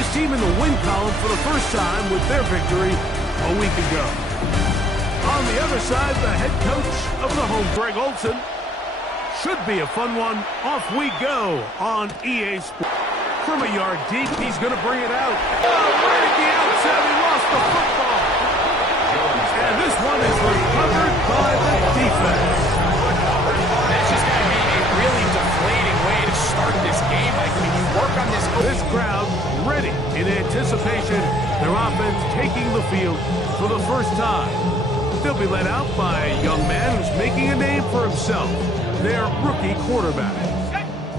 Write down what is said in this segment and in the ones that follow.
This team in the win column for the first time with their victory a week ago. On the other side, the head coach of the home, Greg Olson. Should be a fun one. Off we go on EA Sports. From a yard deep, he's going to bring it out. Oh, right at the outset, he lost the football. And this one is recovered by the defense. That's just going to be a really deflating way to start this game. Like, when you work on this... This crowd ready in anticipation. Their offense taking the field for the first time. They'll be led out by a young man who's making a name for himself. Their rookie quarterback.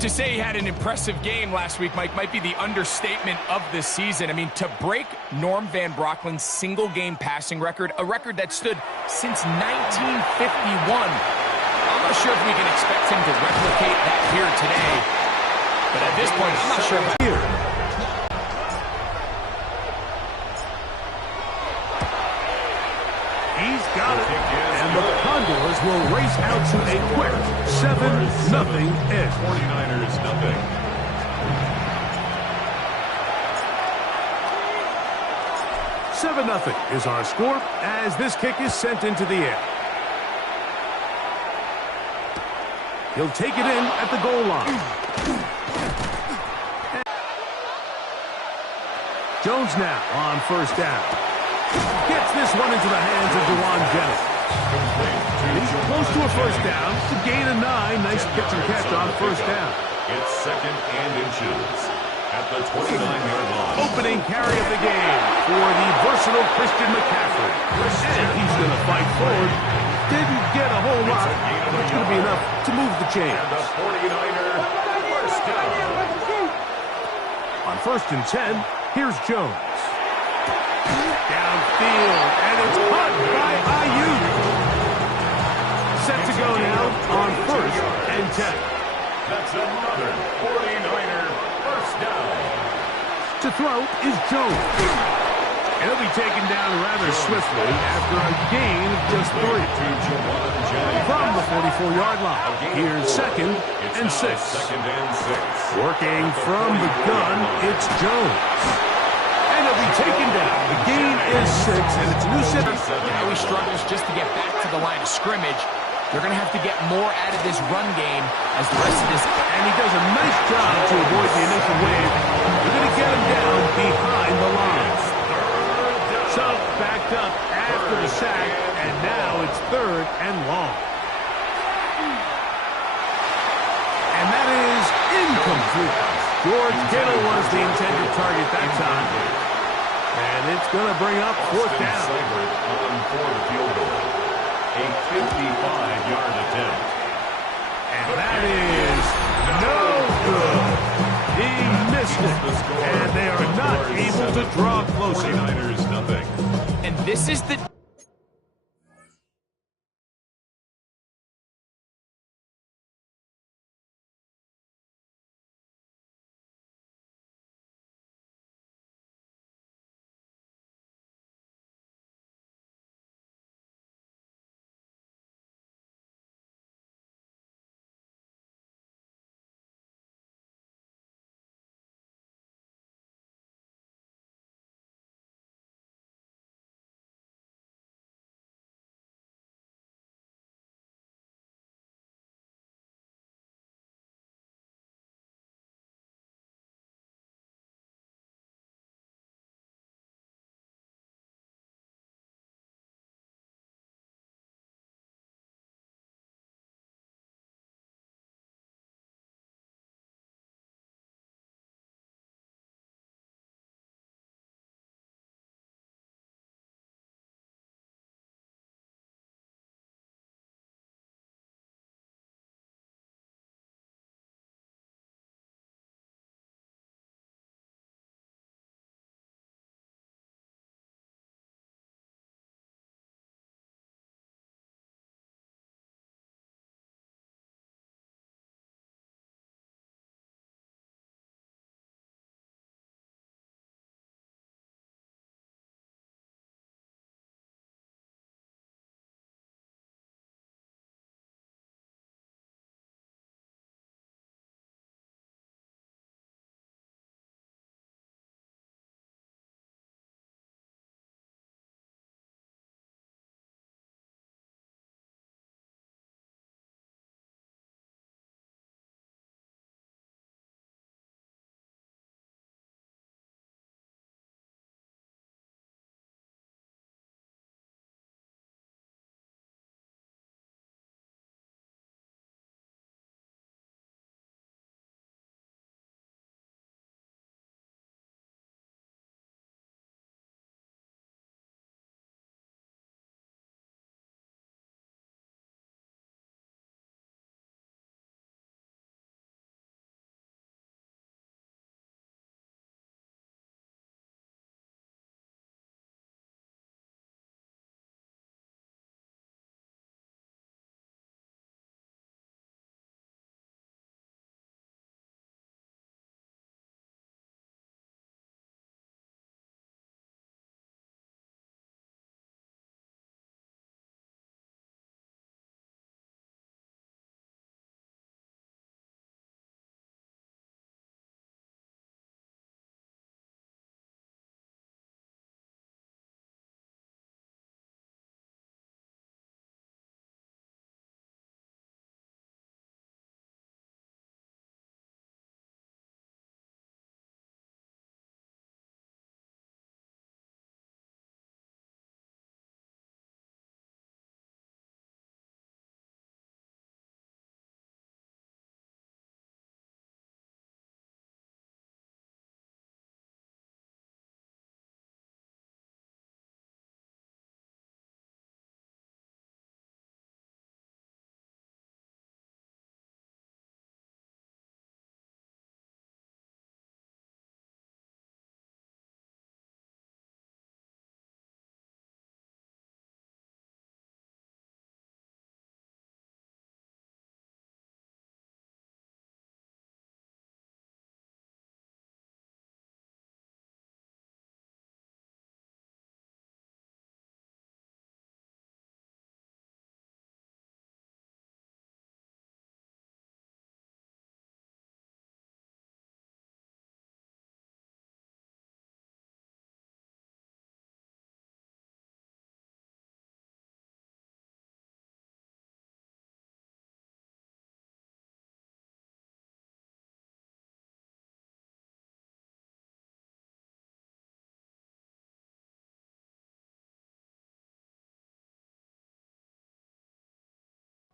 To say he had an impressive game last week, Mike, might be the understatement of the season. I mean, to break Norm Van Brocklin's single-game passing record, a record that stood since 1951. I'm not sure if we can expect him to replicate that here today. But at this point, I'm not sure about here. He's got it. And the Condors will race out to a quick 7-0 edge. 49ers nothing. $7-0 is our score as this kick is sent into the air. He'll take it in at the goal line. Jones now on first down. Gets this one into the hands of Dewan Jennings. He's close to a first down. To gain a 9. Nice pitch and catch on first down. It's second and inches at the 29-yard line. Opening carry of the game for the versatile Christian McCaffrey. And he's going to fight forward. Didn't get a whole lot, but it's going to be enough to move the chains. And the 49er first down. On first and 10, here's Jones. Downfield, and it's caught by Ayuk. Set to go now on first and 10. That's another 49er first down. To throw is Jones. And he'll be taken down rather swiftly after a gain of just 3. From the 44-yard line, here's second and 6. Second and 6. Working from the gun, it's Jones. And he'll be taken down. The gain is 6, and it's a new set. You know, he struggles just to get back to the line of scrimmage. They're going to have to get more out of this run game as the rest of this... And he does a nice job to avoid the initial wave. They're going to get him down behind the line. So, backed up after the sack, and now it's third and long. And that is incomplete. George Kittle was the intended target that time. And it's going to bring up fourth down. On for the field goal. A 55-yard attempt. And that is no good. He missed it. And they are not able to draw closer. 49ers nothing. And this is the...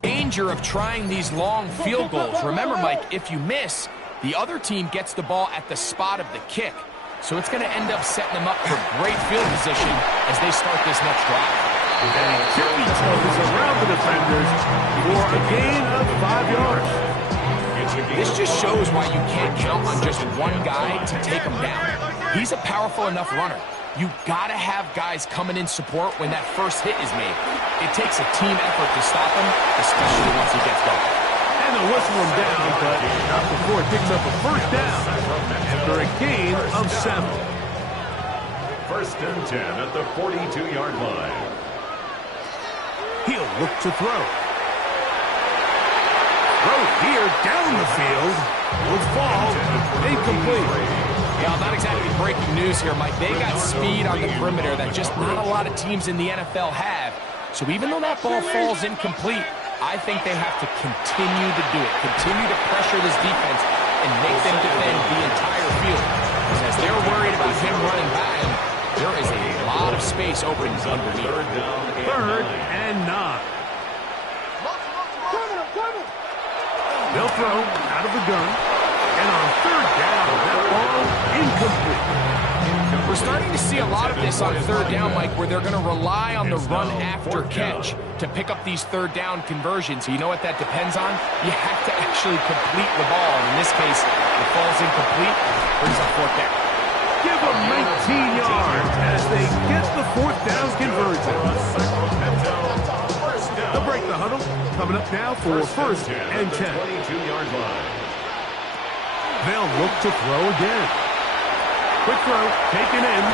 Danger of trying these long field goals. Remember, Mike, if you miss, the other team gets the ball at the spot of the kick. So it's going to end up setting them up for great field position as they start this next drive. And Tippy toes around the defenders for a gain of 5 yards. This just shows why you can't count on just one guy to take him down. He's a powerful enough runner. You got to have guys coming in support when that first hit is made. It takes a team effort to stop him, especially once he gets going. And they'll whistle him down, but not before it picks up a first down after a gain of 7. 1st and 10 at the 42-yard line. He'll look to throw. Throw here down the field. Will fall incomplete. Yeah, not exactly breaking news here, Mike. They got speed on the perimeter that just not a lot of teams in the NFL have. So even though that ball falls incomplete, I think they have to continue to do it. Continue to pressure this defense and make them defend the entire field. Because as they're worried about him running by him, there is a lot of space open underneath. 3rd and 9. They'll throw out of the gun. And on 3rd down, that ball incomplete. We're starting to see a lot of this on 3rd down, Mike, where they're going to rely on the run after catch to pick up these 3rd down conversions. So you know what that depends on? You have to actually complete the ball. And in this case, it falls incomplete, brings up 4th down. Give them 19 yards as they get the 4th down conversion. They'll break the huddle. Coming up now for 1st and 10. 22-yard line. They'll look to throw again. Quick throw, taken in.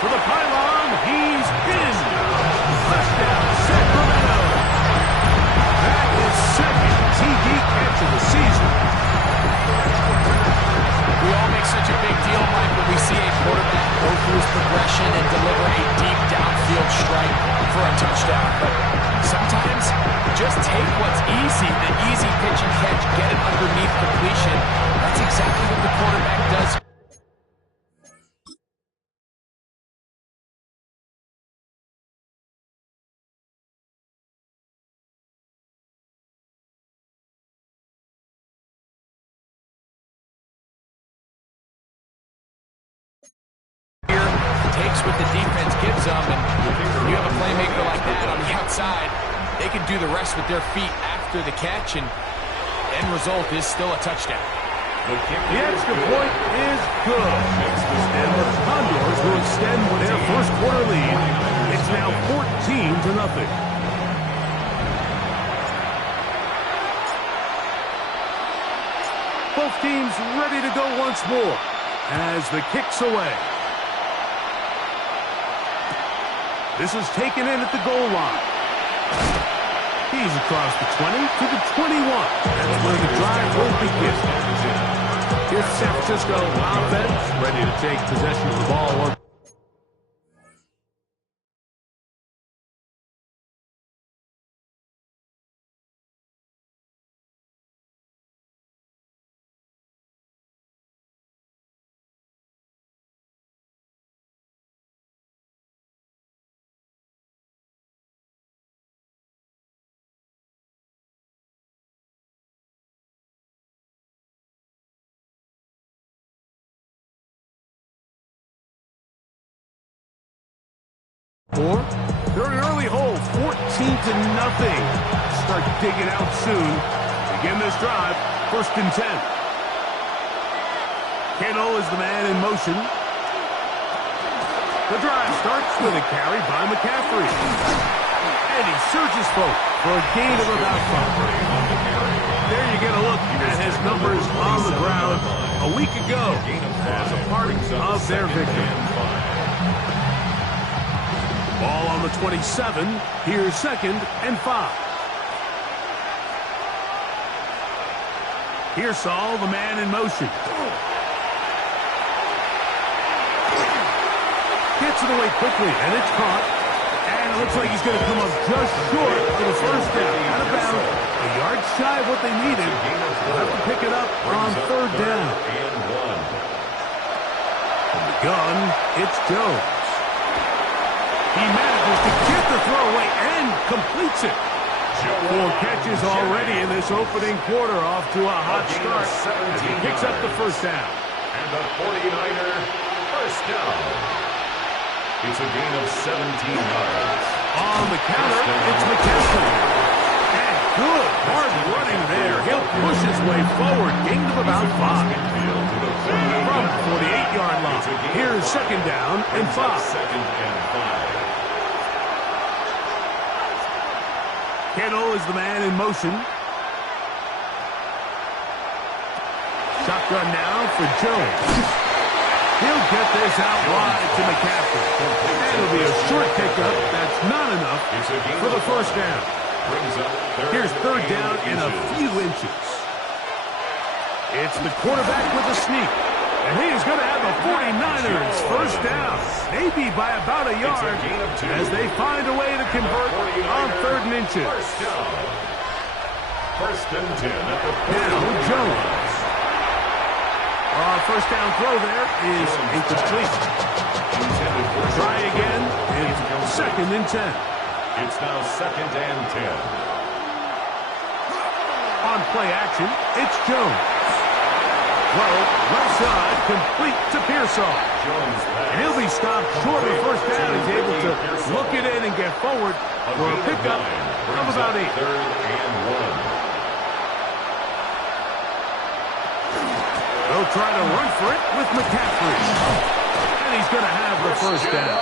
For the pylon, he's in. Touchdown, Sacramento. That is 2nd TD catch of the season. We all make such a big deal, Mike, when we see a quarterback go through his progression and deliver a deep downfield strike for a touchdown. But sometimes, just take what's easy, the easy pitch and catch, get it underneath completion. That's exactly what the quarterback does. Takes what the defense gives them, and you have a playmaker like that on the outside, they can do the rest with their feet after the catch, and the end result is still a touchdown. The extra point is good. And the Condors will extend their first quarter lead. It's now 14-0. Both teams ready to go once more as the kick's away. This is taken in at the goal line. He's across the 20 to the 21. That's where the drive will begin. Here's San Francisco offense ready to take possession of the ball. They're an early hole, 14-0. Start digging out soon. Begin this drive, 1st and 10. Kittle is the man in motion. The drive starts with a carry by McCaffrey. And he surges forward for a gain of about 5. There you get a look at his numbers on the ground a week ago as a part of their victory. Ball on the 27. Here's 2nd and 5. Here's Saul, the man in motion. Gets it away quickly, and it's caught. And it looks like he's going to come up just short for the 1st down. Out of bounds, a yard shy of what they needed. They'll have to pick it up on 3rd down. From the gun, it's Jones. He manages to get the throw away and completes it. 4 catches already in this opening quarter, off to a hot start as he picks up the first down. And the 49er first down. It's a gain of 17 yards. On the counter, it's McCaffrey. And good hard running there. He'll push his way forward, gain of about 5. From the 48-yard line, here's second down and 5. Second and 5. Kittle is the man in motion. Shotgun now for Jones. He'll get this out wide to McCaffrey. It'll be a short pickup. That's not enough for the first down. Here's third down in a few inches. It's the quarterback with a sneak. And he's going to have the 49ers first down, maybe by about a yard, as they find a way to convert on 3rd and inches. First and 10 at the now Jones. First down throw there is incomplete. Try again. It's second and 10. It's now second and 10. On play action, it's Jones. Well, left side, complete to Pearsall. And he'll be stopped short of the first down. He's able to look it in and get forward for a pickup of about 8. Third and 1. They'll try to run for it with McCaffrey. And he's going to have the first down.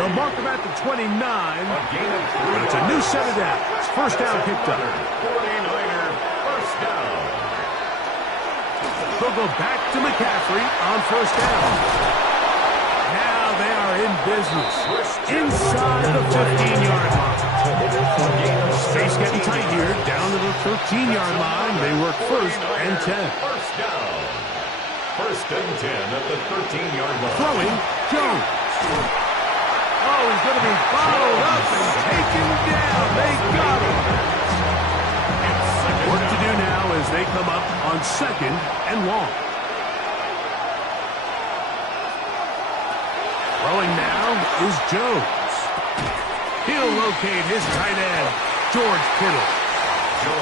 They'll mark him at the 29. But it's a new set of downs. First down picked up. 49er first down. They'll go back to McCaffrey on first down. Now they are in business. Inside the 15-yard line. Space getting tight here. Down to the 13-yard line. They work first and 10. First down. First and 10 at the 13-yard line. Throwing, Jones. Oh, he's going to be followed up and taken down. They got him. Work to do now as they come up on second and long. Throwing now is Jones. He'll locate his tight end, George Kittle.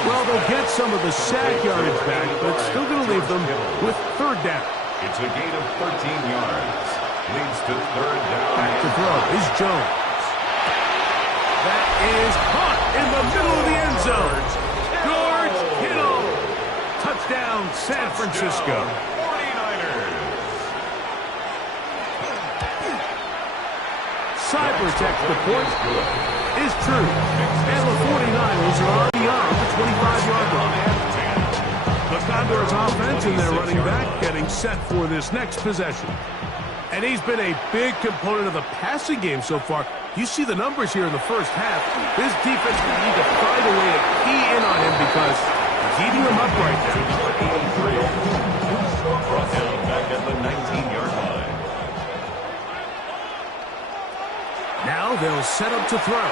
Well, they'll get some of the sack yardage back, but still going to leave them with third down. It's a gain of 13 yards. Leads to third down. Back to throw is Jones. That is caught in the middle of the end zone. George Kittle. Touchdown, San Francisco. 49ers. Cybertext the point is true. And the 49ers are on beyond the 25-yard line. The Condors offense and their running back getting set for this next possession. And he's been a big component of the passing game so far. You see the numbers here in the first half. This defense will need to find a way to key in on him because he's eating them up right now. Brought down back at the 19-yard line. Now they'll set up to throw.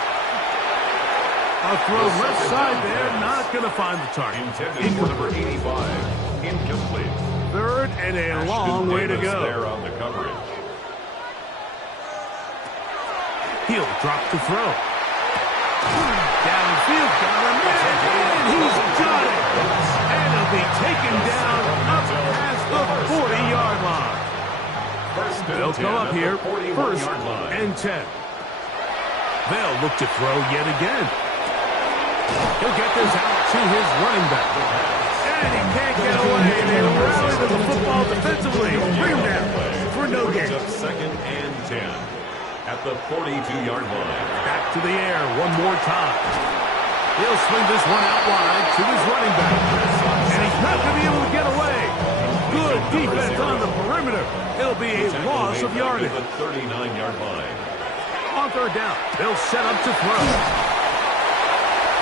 A throw left side there, not going to find the target. Intended for number 85. Incomplete. Third and a long way to go. There on the coverage. He'll drop to throw. Downfield, got him in, and he's got it. And he'll be taken down up past the 40-yard line. They'll come up here, first and 10. They'll look to throw yet again. He'll get this out to his running back. And he can't get away. They rally to the football defensively. Bring him down for no gain. Second and 10 at the 42-yard line. Back to the air one more time. He'll swing this one out wide to his running back. And he's not going to be able to get away. Good defense on the perimeter. It'll be a loss of yardage. The 39-yard line. On third down, they'll set up to throw.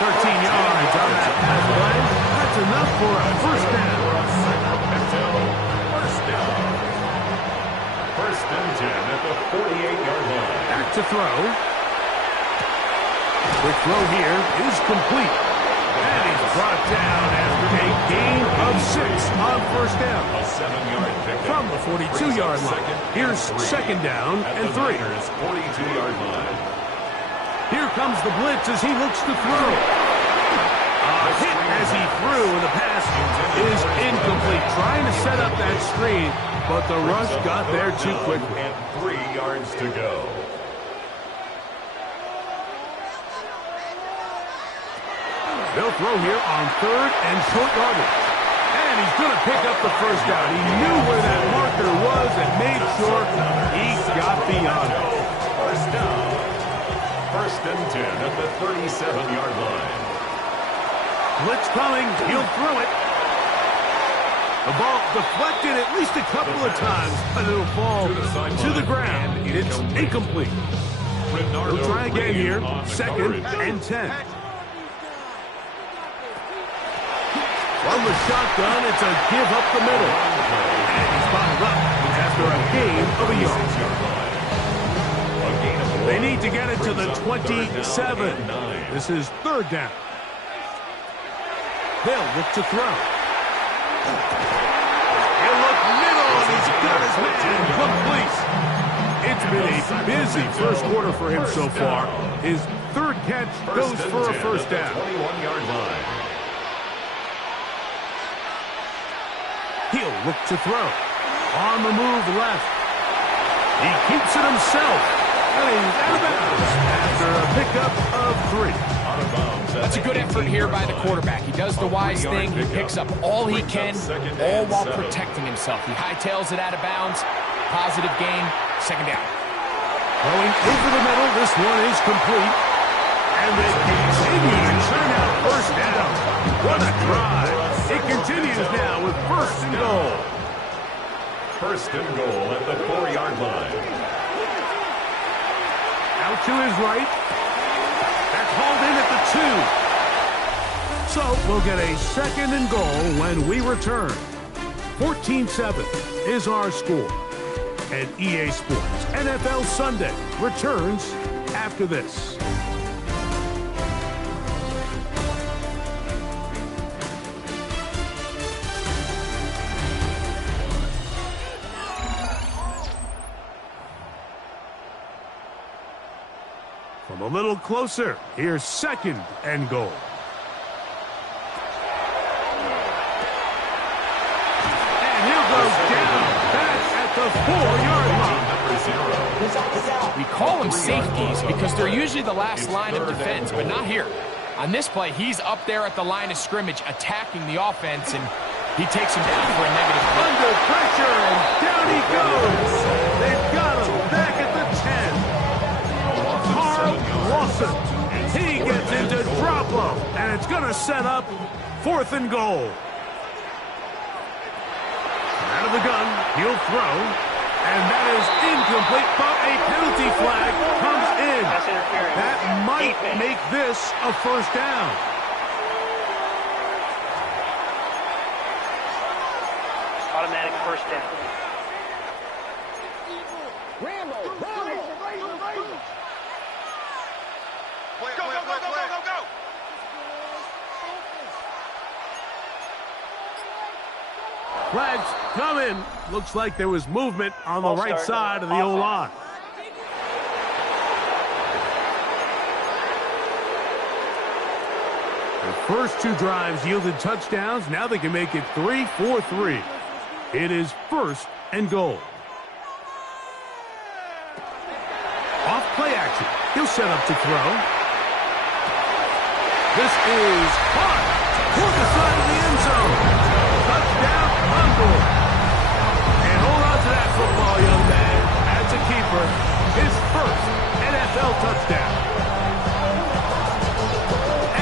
13 yards on that pass play. That's enough for a first down. First down. First and 10 at the 48-yard line. Back to throw. Quick throw here is complete. And he's brought down after a gain of 6 on first down. A 7-yard pickup. From the 42-yard line. Here's second down and 3. 42-yard line. Here comes the blitz as he looks to throw. hit as he threw, and the pass is incomplete. Trying to set up that screen, but the rush got there too quickly. And 3 yards to go. They'll throw here on 3rd and short yardage. And he's going to pick up the first down. He knew where that marker was and made sure he got beyond it. First down. 1st and 10 at the 37-yard line. Blitz coming. He'll throw it. The ball deflected at least a couple of times, but it'll fall to the ground. It's incomplete. We'll try again here. 2nd and 10. From the shotgun, it's a give up the middle. And he's bottled up after a gain of a yard. They need to get it to the 27. This is 3rd down. They'll look to throw. He'll look middle, and he's got his man complete. It's been a busy first quarter for him so far. His 3rd catch goes for a first down. 21-yard line. He'll look to throw. On the move left. He keeps it himself. And he's out of bounds after a pickup of 3. That's a good effort here by the quarterback. He does the wise thing. He picks up all he can, all while protecting himself. He hightails it out of bounds. Positive gain. 2nd down. Going over the middle. This one is complete. And they continue to churn out first down. What a drive. It continues now with 1st and goal. 1st and goal at the 4-yard line. Out to his right. That's hauled in at the 2. So we'll get a 2nd and goal when we return. 14-7 is our score. And EA Sports NFL Sunday returns after this. From a little closer, here's 2nd and goal. And he'll go down back at the 4-yard line. We call them safeties because they're usually the last line of defense, but not here. On this play, he's up there at the line of scrimmage attacking the offense, and he takes him down for a negative play. Under pressure, and down he goes. They've got him back at the 10. Lawson, he gets into drop-off, and it's going to set up 4th and goal. Out of the gun, he'll throw, and that is incomplete, but a penalty flag comes in. That might make this a first down. Automatic first down. Go. Flags coming. Looks like there was movement on the right side of the O-line. The first 2 drives yielded touchdowns. Now they can make it 3-4-3. It is 1st and goal. Off play action. He'll set up to throw. This is caught toward the side of the end zone. Touchdown, Concord. And hold on to that football, young man. That's a keeper. His 1st NFL touchdown.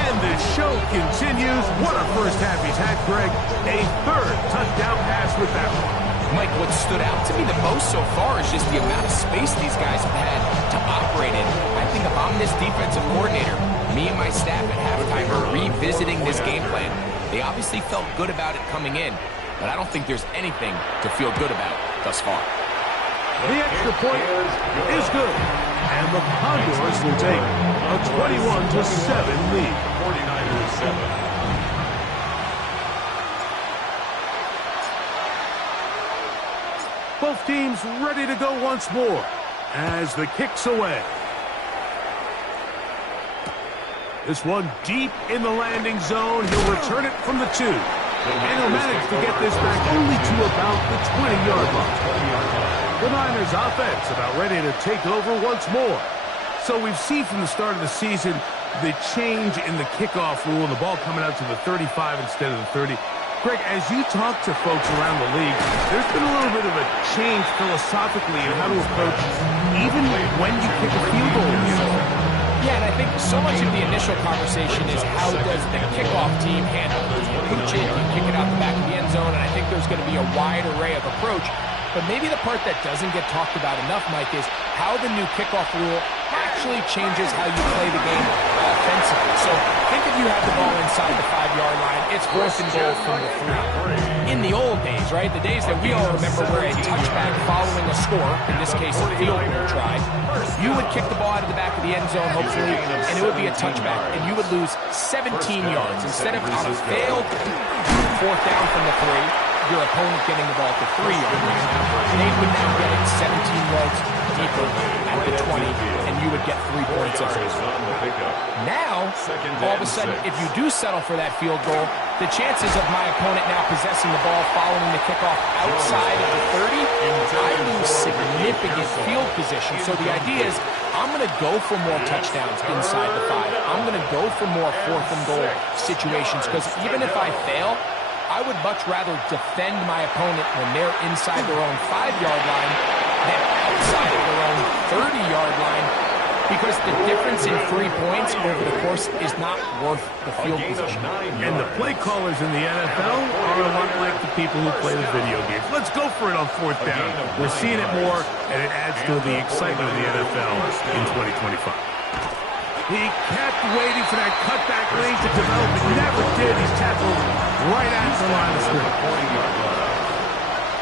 And the show continues. What a first half he's had, Greg. A 3rd touchdown pass with that one. Mike, what stood out to me the most so far is just the amount of space these guys have had to operate in. I think if I'm this defensive coordinator, me and my staff at halftime are revisiting this game plan. They obviously felt good about it coming in, but I don't think there's anything to feel good about thus far. The extra point is good, and the Condors will take a 21-7 lead. 49ers 7. Both teams ready to go once more as the kick's away. This one deep in the landing zone. He'll return it from the 2. And he'll manage to get this back only to about the 20-yard line. The Niners offense about ready to take over once more. So we've seen from the start of the season the change in the kickoff rule, the ball coming out to the 35 instead of the 30. Greg, as you talk to folks around the league, there's been a little bit of a change philosophically in how to approach even when you kick a field goal. Yeah, and I think so much of the initial conversation is how does the kickoff team handle it? You pooch it, you kick it out the back of the end zone, and I think there's going to be a wide array of approach. But maybe the part that doesn't get talked about enough, Mike, is how the new kickoff rule actually changes how you play the game offensively. So think if you have the ball inside the 5-yard line, it's 4th and goal from the 3. In the old days, right, the days that we all remember where a touchback following a score, in this case a field goal try, you would kick the ball out of the back of the end zone, hopefully, and it would be a touchback, and you would lose 17 yards. Instead of on a failed 4th down from the 3, your opponent getting the ball at the 3-yard line, they would now get it 17 yards deeper at the 20, and you would get 3 points of it. Now, all of a sudden, if you do settle for that field goal, the chances of my opponent now possessing the ball following the kickoff outside of the 30, I lose significant field position. So the idea is, I'm going to go for more touchdowns inside the 5. I'm going to go for more 4th and goal situations, because even if I fail, I would much rather defend my opponent when they're inside their own 5-yard line than outside of their own 30-yard line, because the difference in 3 points over the course is not worth the field position. And the play callers in the NFL are a lot like the people who play the video games. Let's go for it on 4th down. We're seeing it more, and it adds to the excitement of the NFL in 2025. He kept waiting for that cutback lane to develop. It never did. He's tackled right at the line of scrimmage.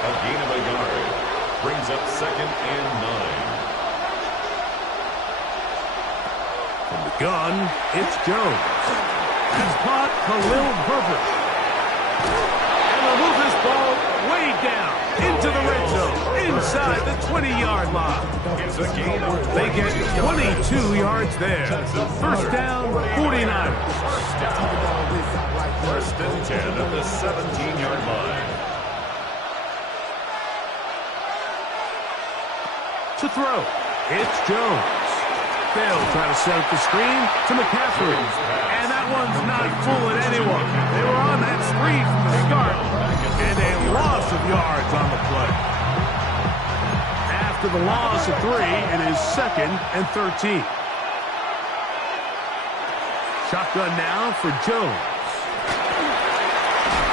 A gain of a yard brings up 2nd and 9. From the gun, it's Jones. Has caught Khalil Herbert. And they'll move this ball way down into the red zone, inside the 20-yard line. They get 22 yards there. 1st down, 49ers. 1st and 10 at the 17-yard line. To throw, it's Jones. They'll try to set up the screen to McCaffrey. And that one's not fooling anyone. They were on that screen from the start. And a loss of yards on the play. After the loss of 3, it is 2nd and 13. Shotgun now for Jones.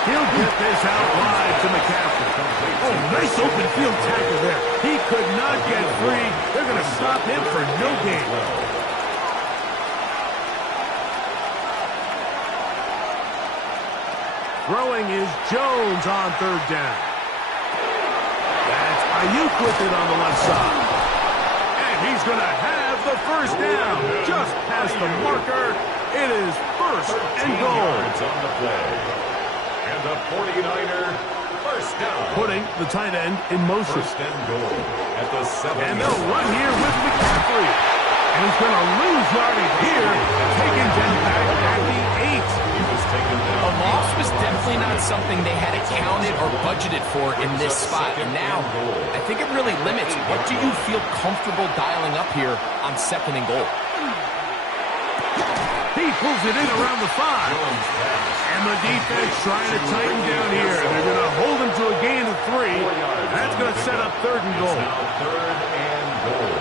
He'll get this out wide to McCaffrey. Oh, nice open field tackle there. He could not get free. They're going to stop him for no gain. Throwing is Jones on 3rd down. That's Ayuk with it on the left side. And he's going to have the 1st down. Just past the marker. It is 1st and goal. On the play. And the 49er 1st down. Putting the tight end in motion. 1st and goal at the 7. And they'll run here with McCaffrey. And he's going to lose yardage here. Taking them back at the 8. He was taken down. A loss was definitely not something they had accounted or budgeted for in this spot. And now, I think it really limits what do you feel comfortable dialing up here on 2nd and goal. He pulls it in around the 5. And the defense trying to tighten down here. They're going to hold him to a gain of 3. That's going to set up 3rd and goal. 3rd and goal.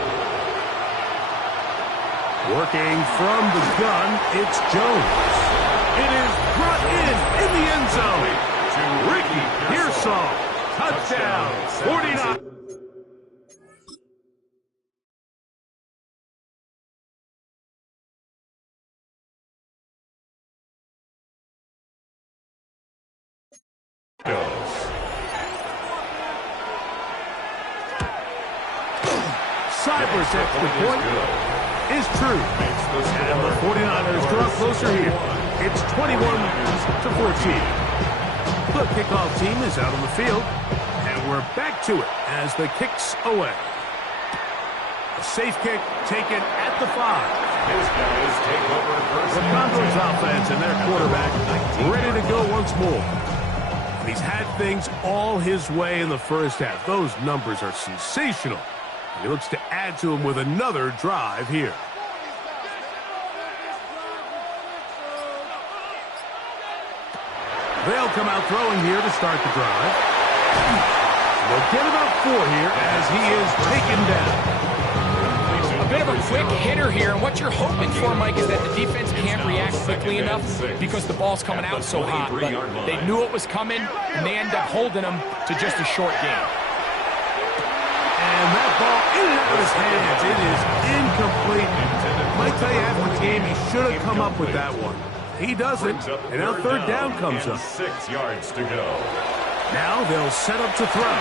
Working from the gun, it's Jones. It is brought in the end zone. Ricky Pearsall. Touchdown. 49. Cyber's extra point is true. And the 49ers draw closer here. It's 21-14. The kickoff team is out on the field. And we're back to it as the kick's away. A safe kick taken at the 5. His guys take over first. The Condors offense and their quarterback ready to go once more. He's had things all his way in the first half. Those numbers are sensational. He looks to add to them with another drive here. They'll come out throwing here to start the drive. They'll get about 4 here as he is taken down. A bit of a quick hitter here, and what you're hoping for, Mike, is that the defense can't react quickly enough because the ball's coming out so hot. But they knew it was coming, and they end up holding them to just a short game. And that ball in and out of his hands. It is incomplete. Might tell you after the game he should have come up with that one. He doesn't, and now third down comes up. 6 yards to go. Now they'll set up to throw.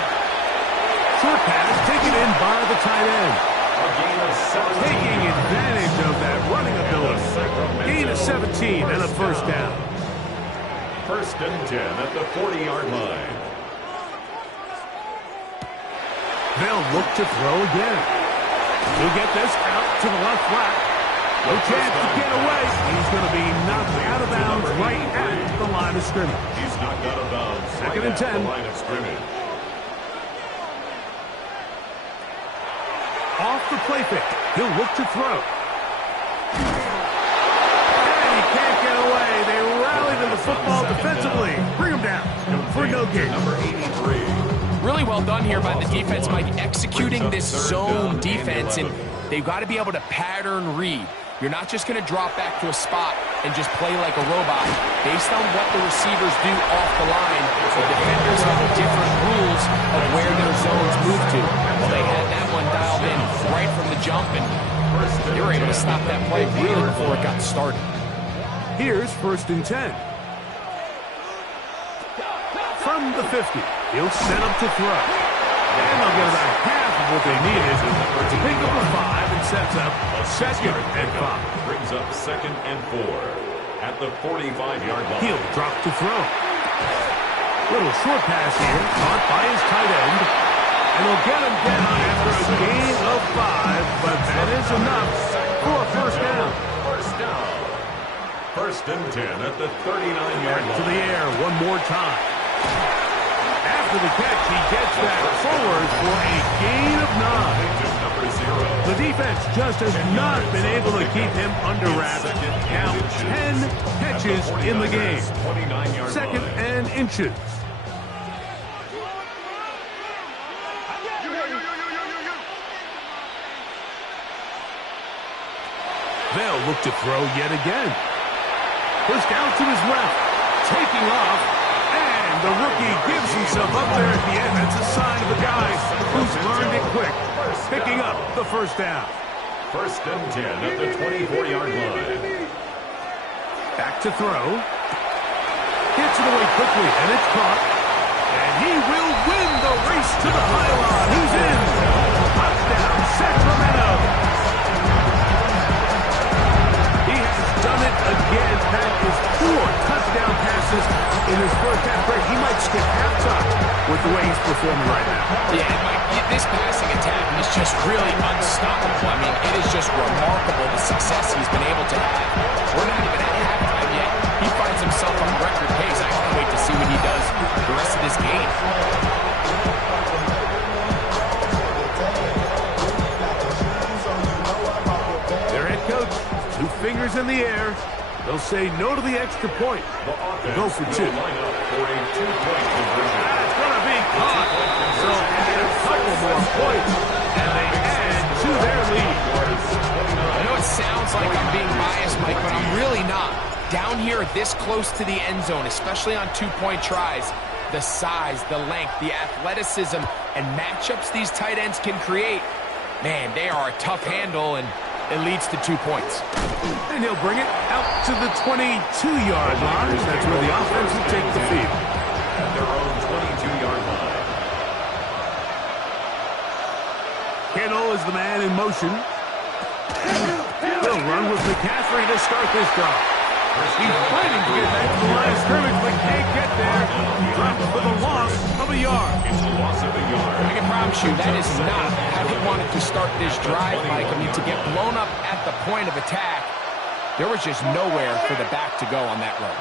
Short pass taken in by the tight end. Taking advantage of that running ability. Gain of 17 and a first down. First and 10 at the 40-yard line. They'll look to throw again. He'll get this out to the left flat. No chance to get away. He's going to be knocked out of bounds right at the line of scrimmage. He's knocked out of bounds. Second and 10. The line of scrimmage. Off the play fake. He'll look to throw. And he can't get away. They rally to the football defensively. Bring him down for no gain. Number 83. Really well done here by the defense, Mike, executing this zone defense, and they've got to be able to pattern read. You're not just going to drop back to a spot and just play like a robot. Based on what the receivers do off the line, the defenders have different rules of where their zones move to. Well, they had that one dialed in right from the jump, and they were able to stop that play really before it got started. Here's first and 10. From the 50, he'll set up to throw. And they'll get about half of what they needed to pick up a 5 and sets up second and 5. Brings up second and 4 at the 45-yard line. He'll drop to throw. Little short pass here, caught by his tight end. And they'll get him down after a gain of 5, but that is enough for a first down. First down. First and 10 at the 39-yard line. To the air one more time. After the catch, he gets that forward for a gain of 9. The defense just has not been able to keep him under wraps. Now 10 catches in the game. Second and inches. They'll look to throw yet again. Pushed out to his left. Taking off. And the rookie gives himself up there at the end. That's a sign of a guy who's learned it quick. Picking up the first down. First and 10 at the 24-yard line. Back to throw. Gets it away quickly, and it's caught. And he will win the race to the pylon. He's in. Touchdown, Sacramento. He has done it again. That is 4 touchdown passes in his first half break. He might skip halftime with the way he's performing right now. Yeah, Mike, this passing attack is just really unstoppable. I mean, it is just remarkable the success he's been able to have. We're not even at halftime yet. He finds himself on record pace. I can't wait to see what he does the rest of this game. Their head coach, 2 fingers in the air. They'll say no to the extra point. Go for 2. For a 2-point conversion. That's going to be caught. So add a couple more points, and they add to their lead. I know it sounds like I'm being biased, Mike, but I'm really not. Down here this close to the end zone, especially on 2-point tries, the size, the length, the athleticism, and matchups these tight ends can create, man, they are a tough handle, and it leads to 2 points. And he'll bring it out to the 22-yard line. That's where the offense will take the field. At their own 22-yard line. Kittle is the man in motion. He'll run with McCaffrey to start this drive. He's fighting to get back to the line of scrimmage, but can't get there. Dropped for the loss of a yard. It's a loss of a yard. I can promise you that is not how he wanted to start start this drive, Mike. I mean, to get blown up at the point of attack, there was just nowhere for the back to go on that run.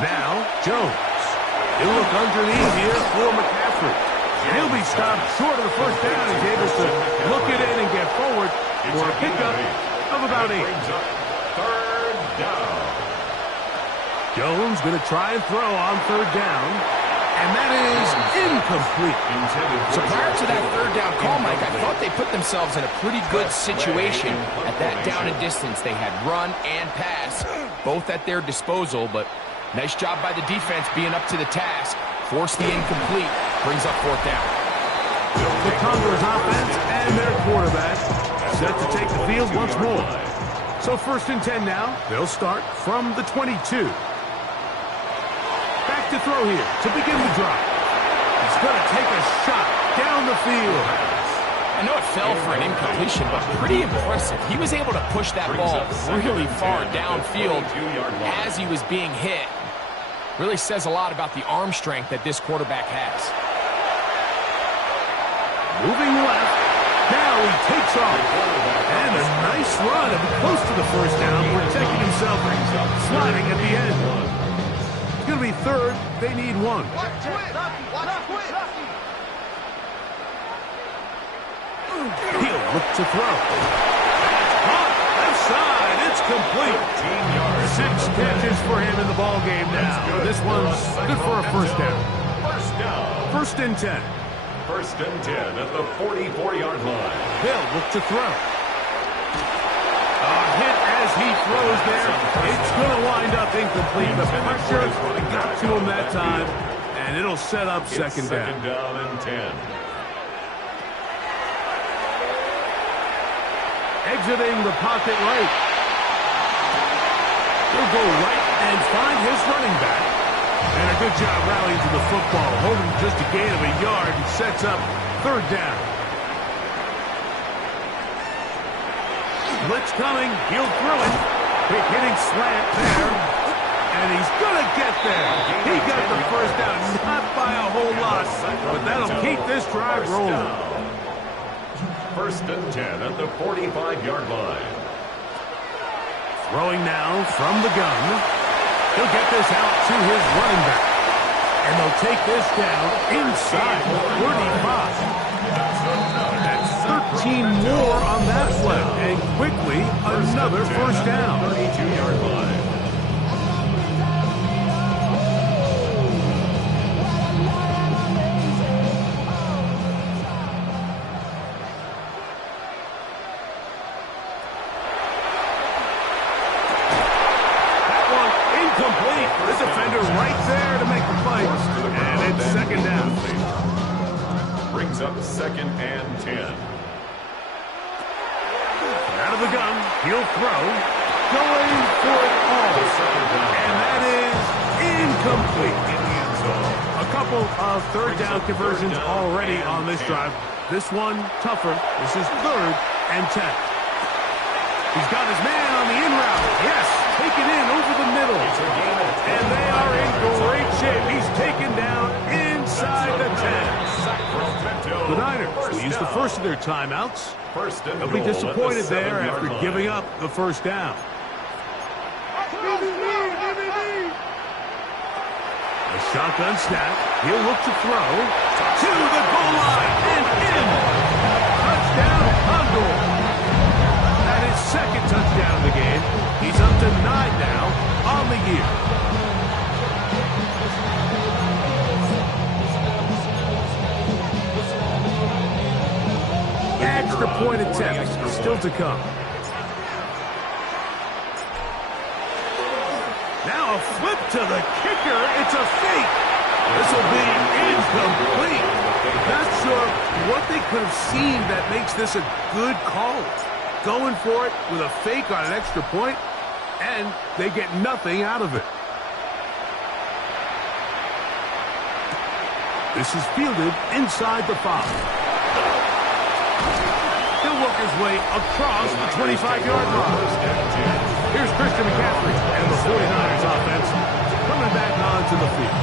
Now, Jones. He'll look underneath here for McCaffrey. And he'll be stopped short of the first down. He's able to look it in and get forward for a pickup of about 8. Third down. Jones going to try and throw on third down. And that is incomplete. So prior to that third down call, Mike, I thought they put themselves in a pretty good situation at that down and distance. They had run and pass, both at their disposal, but nice job by the defense being up to the task. Force the incomplete. Brings up fourth down. The Condors offense and their quarterback set to take the field once more. So 1st and 10 now. They'll start from the 22. Back to throw here to begin the drive. He's going to take a shot down the field. I know it fell for an incompletion, but pretty impressive. He was able to push that ball really far downfield as he was being hit. Really says a lot about the arm strength that this quarterback has. Moving left. Now he takes off. And a nice run. And close to the first down, protecting himself and sliding at the end. It's going to be third. They need 1. He'll look to throw. Caught. Left side. It's complete. 6 catches for him in the ball game now. This one's good for a first down. First down. 1st and 10. 1st and 10 at the 44-yard line. They'll look to throw. A hit as he throws there. It's going to wind up incomplete. The pressure got to him that time, and it'll set up second down. Second down and 10. Exiting the pocket right. He'll go right and find his running back. And a good job rallying to the football, holding just a gain of a yard and sets up third down. Blitz coming. He'll throw it. Big hitting slant there. And he's going to get there. He got the first down, not by a whole lot, but that'll keep this drive rolling. 1st and 10 at the 45-yard line. Throwing now from the gun. He'll get this out to his running back. And they'll take this down inside the 35. That's 13 more on that play. And quickly, another first down. 32-yard line. Complete. The defender right there to make the play. And it's second down. Brings up 2nd and 10. Out of the gun. He'll throw. Going for it all. And that is incomplete. A couple of third down conversions already on this drive. This one tougher. This is 3rd and 10. He's got his man on the in route. Yes, taken in over the middle. And they are in great shape. He's taken down inside the 10. The Niners will use the first of their timeouts. They'll be disappointed there after giving up the first down. A shotgun snap. He'll look to throw. To the goal line and in. Touchdown, Condor. That is 2nd touchdown of the game. He's up to 9 now on the year. Extra point attempt still to come. Now a flip to the kicker. It's a fake. This will be incomplete. Not sure what they could have seen that makes this a good call. Going for it with a fake on an extra point, and they get nothing out of it. This is fielded inside the 5. He'll work his way across the 25-yard line. Here's Christian McCaffrey and the 49ers offense coming back onto the field.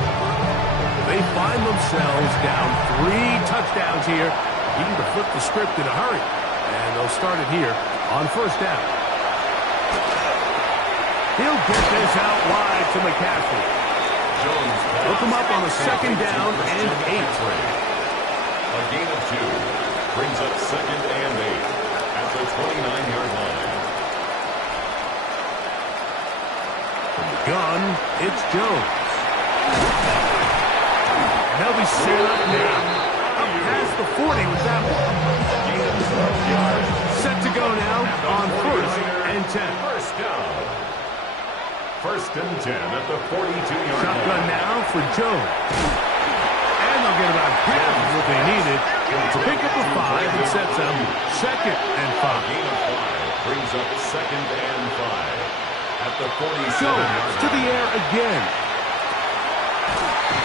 find themselves down 3 touchdowns here. Needing to flip the script in a hurry. And they'll start it here on first down. He'll get this out wide to McCaffrey. Hook him up on a second down and 8. A gain of 2 brings up second and 8 at the 29-yard line. From the gun, it's Jones. And they'll be set up now. Up past the 40 with that one. Set to go now on first and 10. First down. First and 10 at the 42-yard line. Shotgun now for Jones. And they'll get about half of what they needed to pick up a 5 and sets up second and 5. Gain of 5 brings up second and 5 at the 47-yard Jones to the air again.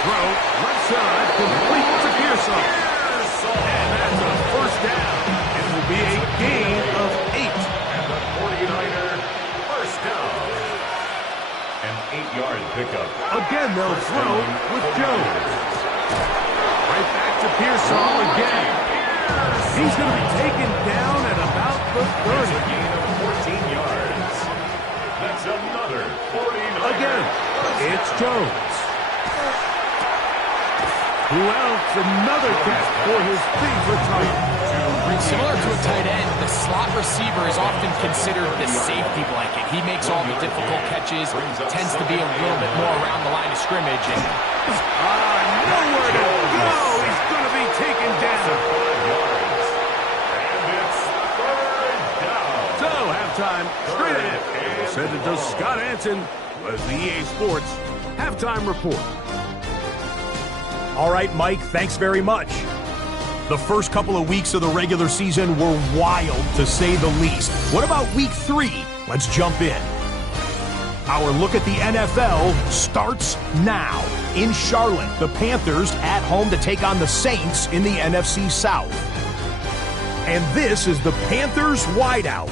Throw left side complete to Pearson. And that's a first down. It will be a gain of 8. And the 49er first down. An 8-yard pickup. Again, they'll throw with Jones. Right back to Pearsall again. He's going to be taken down at about the 30. A gain of 14 yards. That's another 49er. Again, it's Jones. Who else? Another catch for his favorite tight end. Similar to a tight end, the slot receiver is often considered the safety blanket. He makes all the difficult catches, tends to be a little bit more around the line of scrimmage. And nowhere to go. He's going to be taken down. And it's third down. So, halftime, straight ahead. We'll send it to Scott Anson as the EA Sports halftime report. All right, Mike, thanks very much. The first couple of weeks of the regular season were wild, to say the least. What about week 3? Let's jump in. Our look at the NFL starts now. In Charlotte, the Panthers at home to take on the Saints in the NFC South. And this is the Panthers wideout.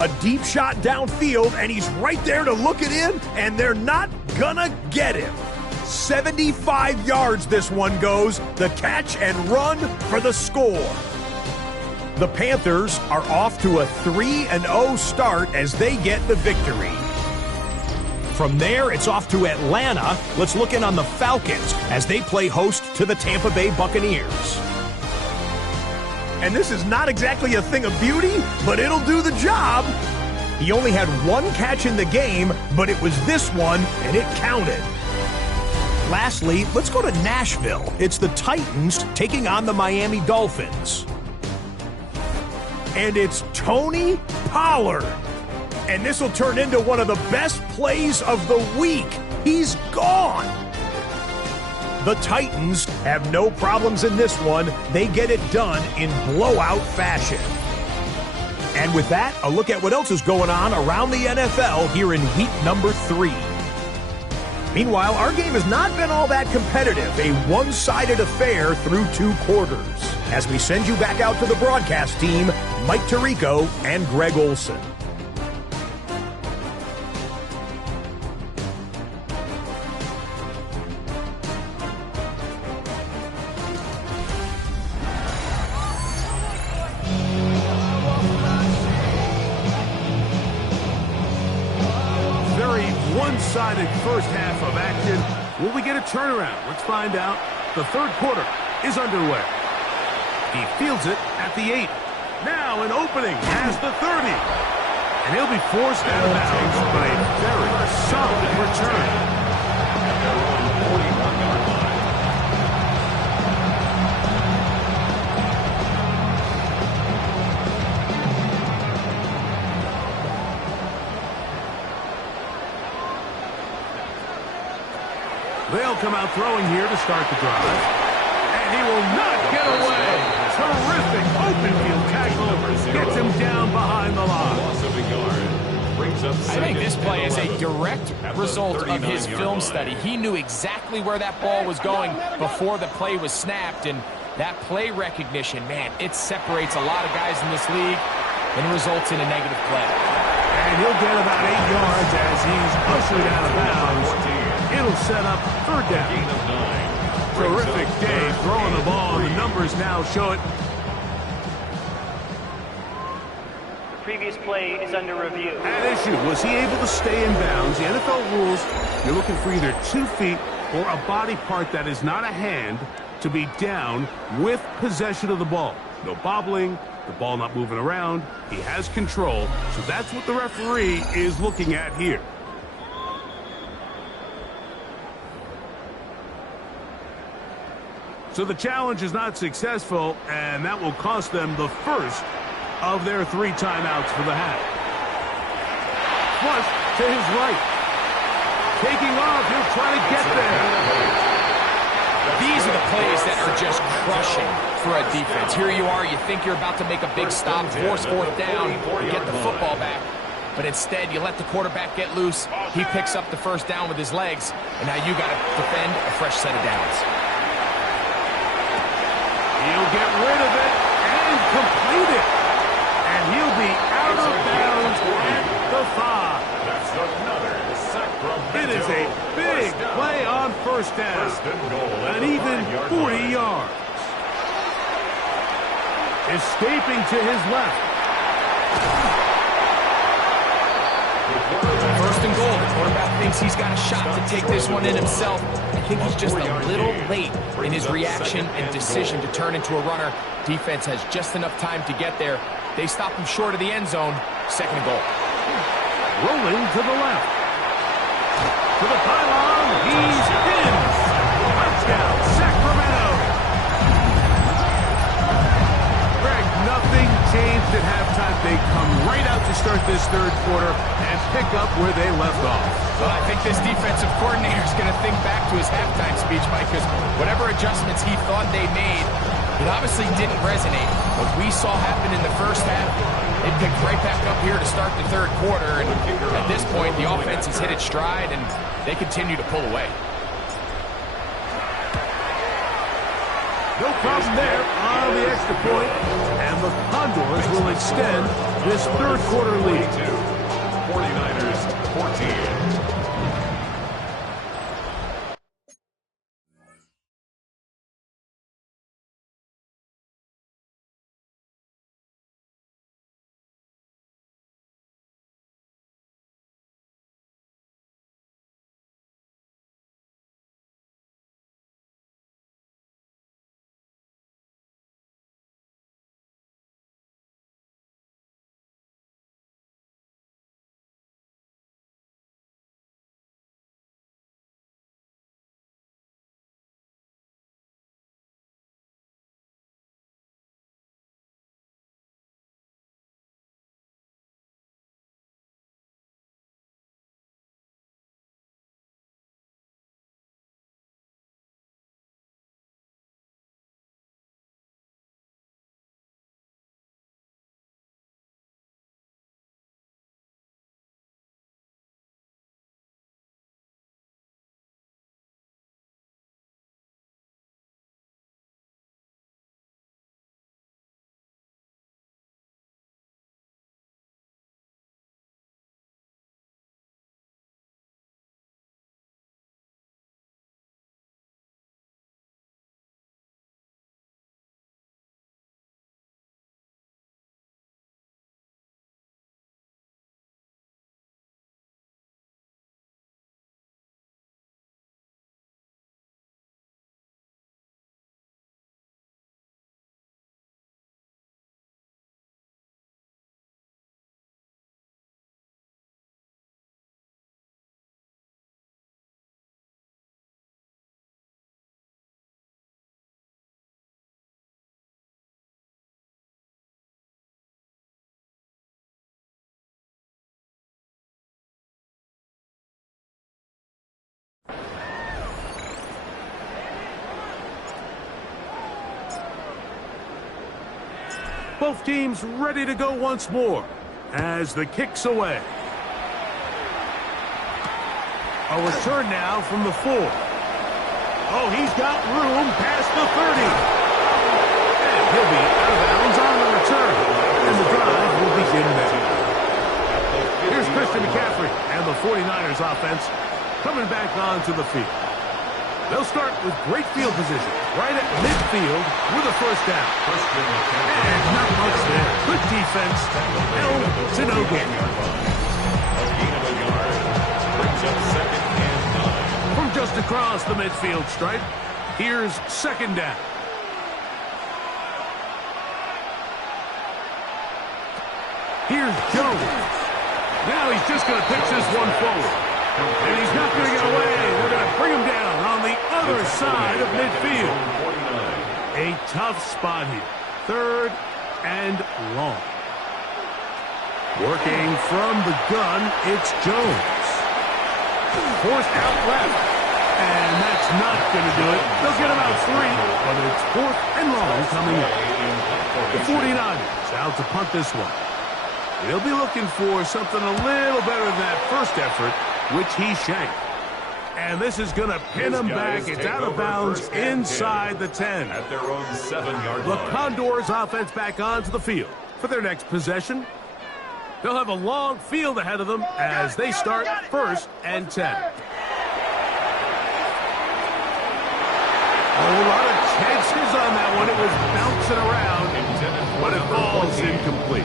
A deep shot downfield, and he's right there to look it in, and they're not gonna get him. 75 yards this one goes, the catch and run for the score. The Panthers are off to a 3-0 start as they get the victory. From there, it's off to Atlanta. Let's look in on the Falcons as they play host to the Tampa Bay Buccaneers. And this is not exactly a thing of beauty, but it'll do the job. He only had 1 catch in the game, but it was this one, and it counted. Lastly, let's go to Nashville. It's the Titans taking on the Miami Dolphins. And it's Tony Pollard. And this will turn into one of the best plays of the week. He's gone. The Titans have no problems in this one. They get it done in blowout fashion. And with that, a look at what else is going on around the NFL here in week number 3. Meanwhile, our game has not been all that competitive, a one-sided affair through 2 quarters. As we send you back out to the broadcast team, Mike Tirico and Greg Olson. One-sided first half of action. Will we get a turnaround? Let's find out. The third quarter is underway. He fields it at the 8. Now an opening has the 30. And he'll be forced out of bounds by a very solid return. They'll come out throwing here to start the drive. And he will not get away. Terrific open field tackle. Gets him down behind the line. Loss of a yard. Brings up I think this play is a direct result of his film study. He knew exactly where that ball was going before the play was snapped. And that play recognition, man, it separates a lot of guys in this league and results in a negative play. And he'll get about 8 yards as he's ushered out of bounds. It'll set up third down. Gain of 9. terrific day throwing the ball, and the numbers now show it. The previous play is under review. At issue, was he able to stay in bounds? The NFL rules, you're looking for either 2 feet or a body part that is not a hand to be down with possession of the ball. No bobbling, the ball not moving around. He has control, so that's what the referee is looking at here. So the challenge is not successful, and that will cost them the first of their 3 timeouts for the half. Flush to his right. Taking off, he'll try to get there. These are the plays that are just crushing for a defense. Here you are, you think you're about to make a big stop, force 4th down, and get the football back. But instead, you let the quarterback get loose. He picks up the 1st down with his legs, and now you got to defend a fresh set of downs. He'll get rid of it and complete it. And he'll be out of bounds at the 5. That's another Sacramento. It is a big play on 1st down. An even 40 yards. Escaping to his left. 1st and goal. The quarterback thinks he's got a shot to take this one in himself. I think he's just a little late in his reaction and decision to turn into a runner. Defense has just enough time to get there. They stop him short of the end zone. 2nd and goal. Rolling to the left. To the pylon. He's in. Touchdown, Sacramento. Greg, nothing changed at halftime. They come right out to start this 3rd quarter and pick up where they left off. Well, I think this defensive coordinator is going to think back to his halftime speech, Mike, because whatever adjustments he thought they made, it obviously didn't resonate. What we saw happen in the 1st half, they picked right back up here to start the 3rd quarter, and at this point, the offense has hit its stride, and they continue to pull away. No problem there on the extra point, and the Condors will extend this 3rd quarter lead. 49ers 14. Both teams ready to go once more as the kick's away. A return now from the 4. Oh, he's got room past the 30. And he'll be out of bounds on the return. And the drive will begin now. Here's Christian McCaffrey and the 49ers offense coming back onto the field. They'll start with great field position, right at midfield with a first down. And not much there. Good defense, held to no gain. A gain of a yard. Brings up 2nd and 9. From just across the midfield stripe, here's 2nd down. Here's Jones. Now he's just going to pitch this one forward. And he's not going to get away. They're going to bring him down on the other side of midfield. A tough spot here. 3rd and long. Working from the gun, it's Jones. Forced out left. And that's not going to do it. They'll get about 3, but it's 4th and long coming up. The 49ers out to punt this one. He'll be looking for something a little better than that first effort, which he shanked. And this is going to pin him back. It's out of bounds inside the 10. At their own 7-yard The line. Condors offense back onto the field for their next possession. They'll have a long field ahead of them as they start 1st and 10. A lot of chances on that one. It was bouncing around, but it falls incomplete.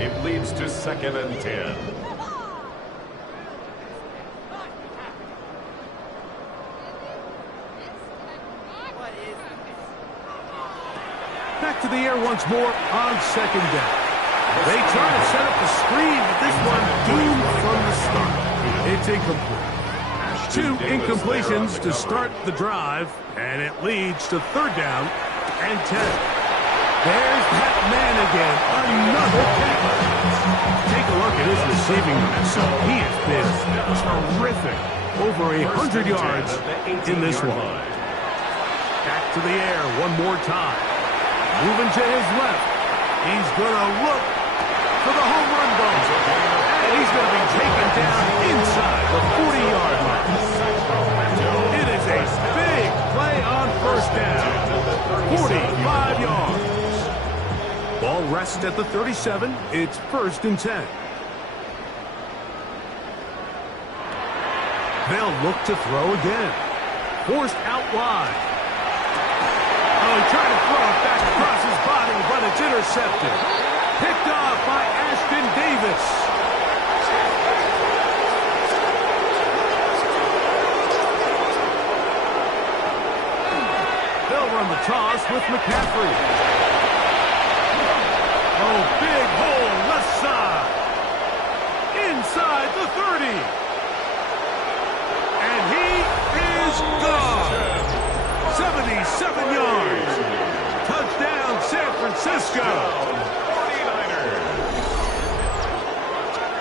It leads to 2nd and 10. Back to the air once more on 2nd down. They try to set up the screen, but this one doomed from the start. It's incomplete. 2 incompletions to start the drive, and it leads to 3rd down and 10. There's that man again. Another catch. Take a look at his receiving so he has been terrific. Over 100 yards in this one. Back to the air one more time. Moving to his left. He's going to look for the home run ball. And he's going to be taken down inside the 40-yard line. It is a big play on 1st down. 45 yards. Ball rests at the 37. It's 1st and 10. They'll look to throw again. Forced out wide. Oh, he tried to throw it back across his body, but it's intercepted. Picked off by Ashton Davis. They'll run the toss with McCaffrey. Oh, big hole left side. Inside the 30. And he is gone. 77 yards. Touchdown, San Francisco. 49ers.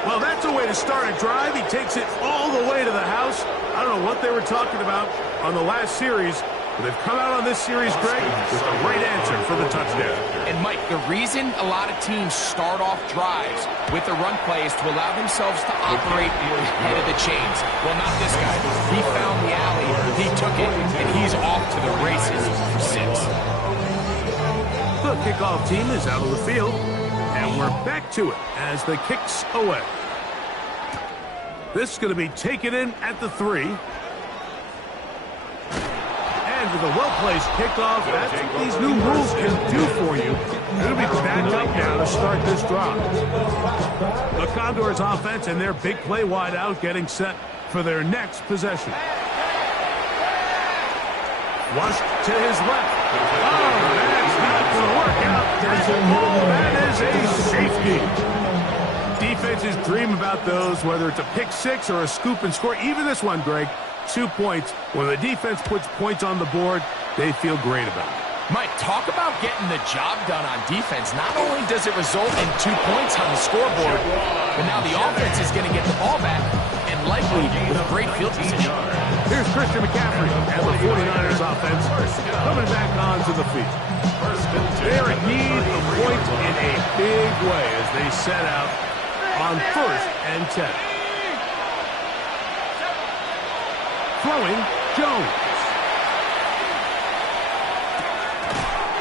Well, that's a way to start a drive. He takes it all the way to the house. I don't know what they were talking about on the last series, but they've come out on this series, Greg, with the right answer for the touchdown. And, Mike, the reason a lot of teams start off drives with the run play is to allow themselves to operate ahead of the chains. Well, not this guy. He found the alley, he took it, and he's off to the races for 6. The kickoff team is out of the field, and we're back to it as the kicks away. This is going to be taken in at the 3. And with a well-placed kickoff, that's what these new rules can do for you. It'll be back up now to start this drive. The Condors offense and their big play wide out getting set for their next possession. Flushed to his left. Oh, that's not going to work out. That is a safety. Defenses dream about those, whether it's a pick 6 or a scoop and score. Even this one, Greg, 2 points. When the defense puts points on the board, they feel great about it. Mike, talk about getting the job done on defense. Not only does it result in 2 points on the scoreboard, but now the offense is going to get the ball back, and likely with great field position. Here's Christian McCaffrey and the 49ers offense coming back onto the field. They're in need of points in a big way as they set out on 1st and 10. Throwing, Jones.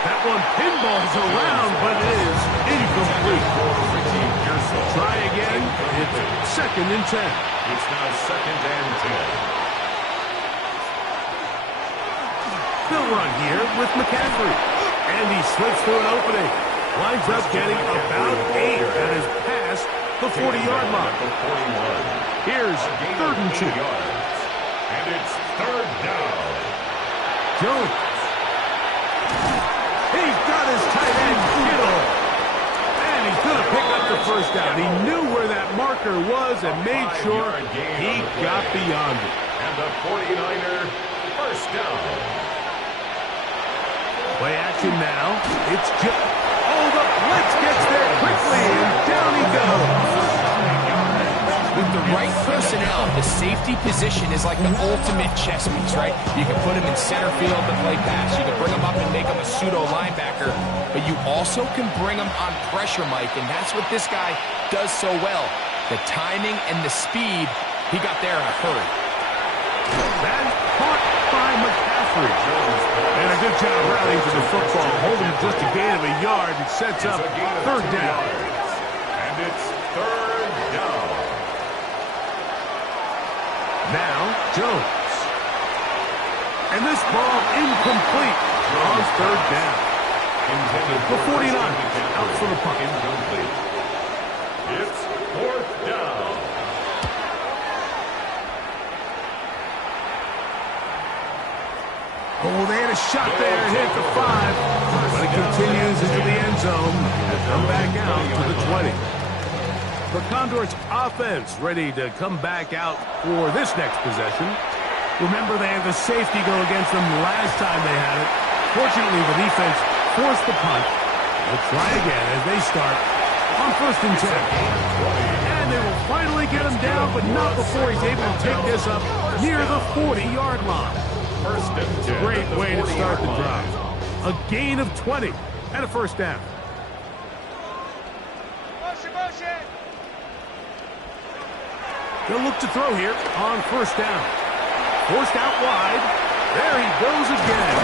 That one pinballs around, but it is incomplete. Try again. It's 2nd and 10. It's now 2nd and 10. They'll run here with McCaffrey. And he slips through an opening. Winds up getting about 8. That is past the 40-yard line. Here's 3rd and 2. And it's 3rd down. Jones. He's got his tight end, Kittle. And he's going to pick up the 1st down. He knew where that marker was and made sure he got beyond it. And the 49er 1st down. Play action now. It's just... Oh, the blitz gets there quickly, and down he goes. With the right personnel, the safety position is like the ultimate chess piece, right? You can put him in center field to play pass. You can bring him up and make him a pseudo linebacker. But you also can bring him on pressure, Mike, and that's what this guy does so well. The timing and the speed, he got there in a hurry. That caught by McCaffrey. And a good job rallying to the football. Holding just a gain of a yard. It sets up 3rd down. And it's 3rd down. Now, Jones. And this ball incomplete on 3rd down. The 49 out for the punt. Incomplete. It's 4th down. Oh, they had a shot there and hit the 5. But it continues into the end zone. They'll come back out to the 20. The Condors offense ready to come back out for this next possession. Remember, they had the safety go against them last time they had it. Fortunately, the defense forced the punt. They'll try again as they start on 1st and 10. And they will finally get him down, but not before he's able to take this up near the 40-yard line. 1st and 10. Great way to start the drive. A gain of 20 and a 1st down. They'll look to throw here on 1st down. Forced out wide. There he goes again.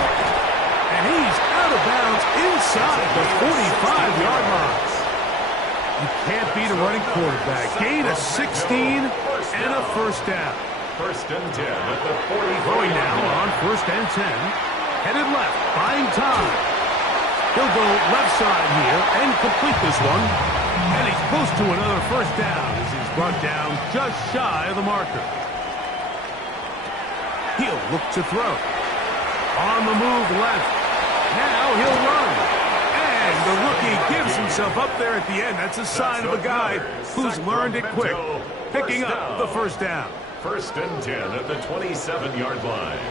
And he's out of bounds inside the 45-yard line. You can't beat a running quarterback. Gain of 16 and a 1st down. 1st and 10 at the 40. Throwing now on 1st and 10. Headed left, buying time. He'll go left side here and complete this one. And he's close to another 1st down as he's brought down just shy of the marker. He'll look to throw. On the move left. Now he'll run. And the rookie gives himself up there at the end. That's a sign of a guy who's learned it quick. Picking up the 1st down. 1st and 10 at the 27-yard line.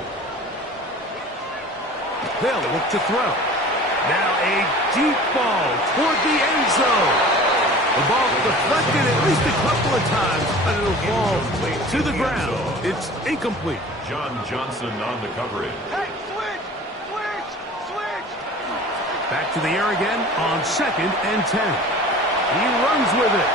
They'll look to throw. Now a deep ball toward the end zone. The ball deflected at least a couple of times, but it'll fall to the ground. It's incomplete. John Johnson on the coverage. Hey, switch! Back to the air again on 2nd and 10. He runs with it.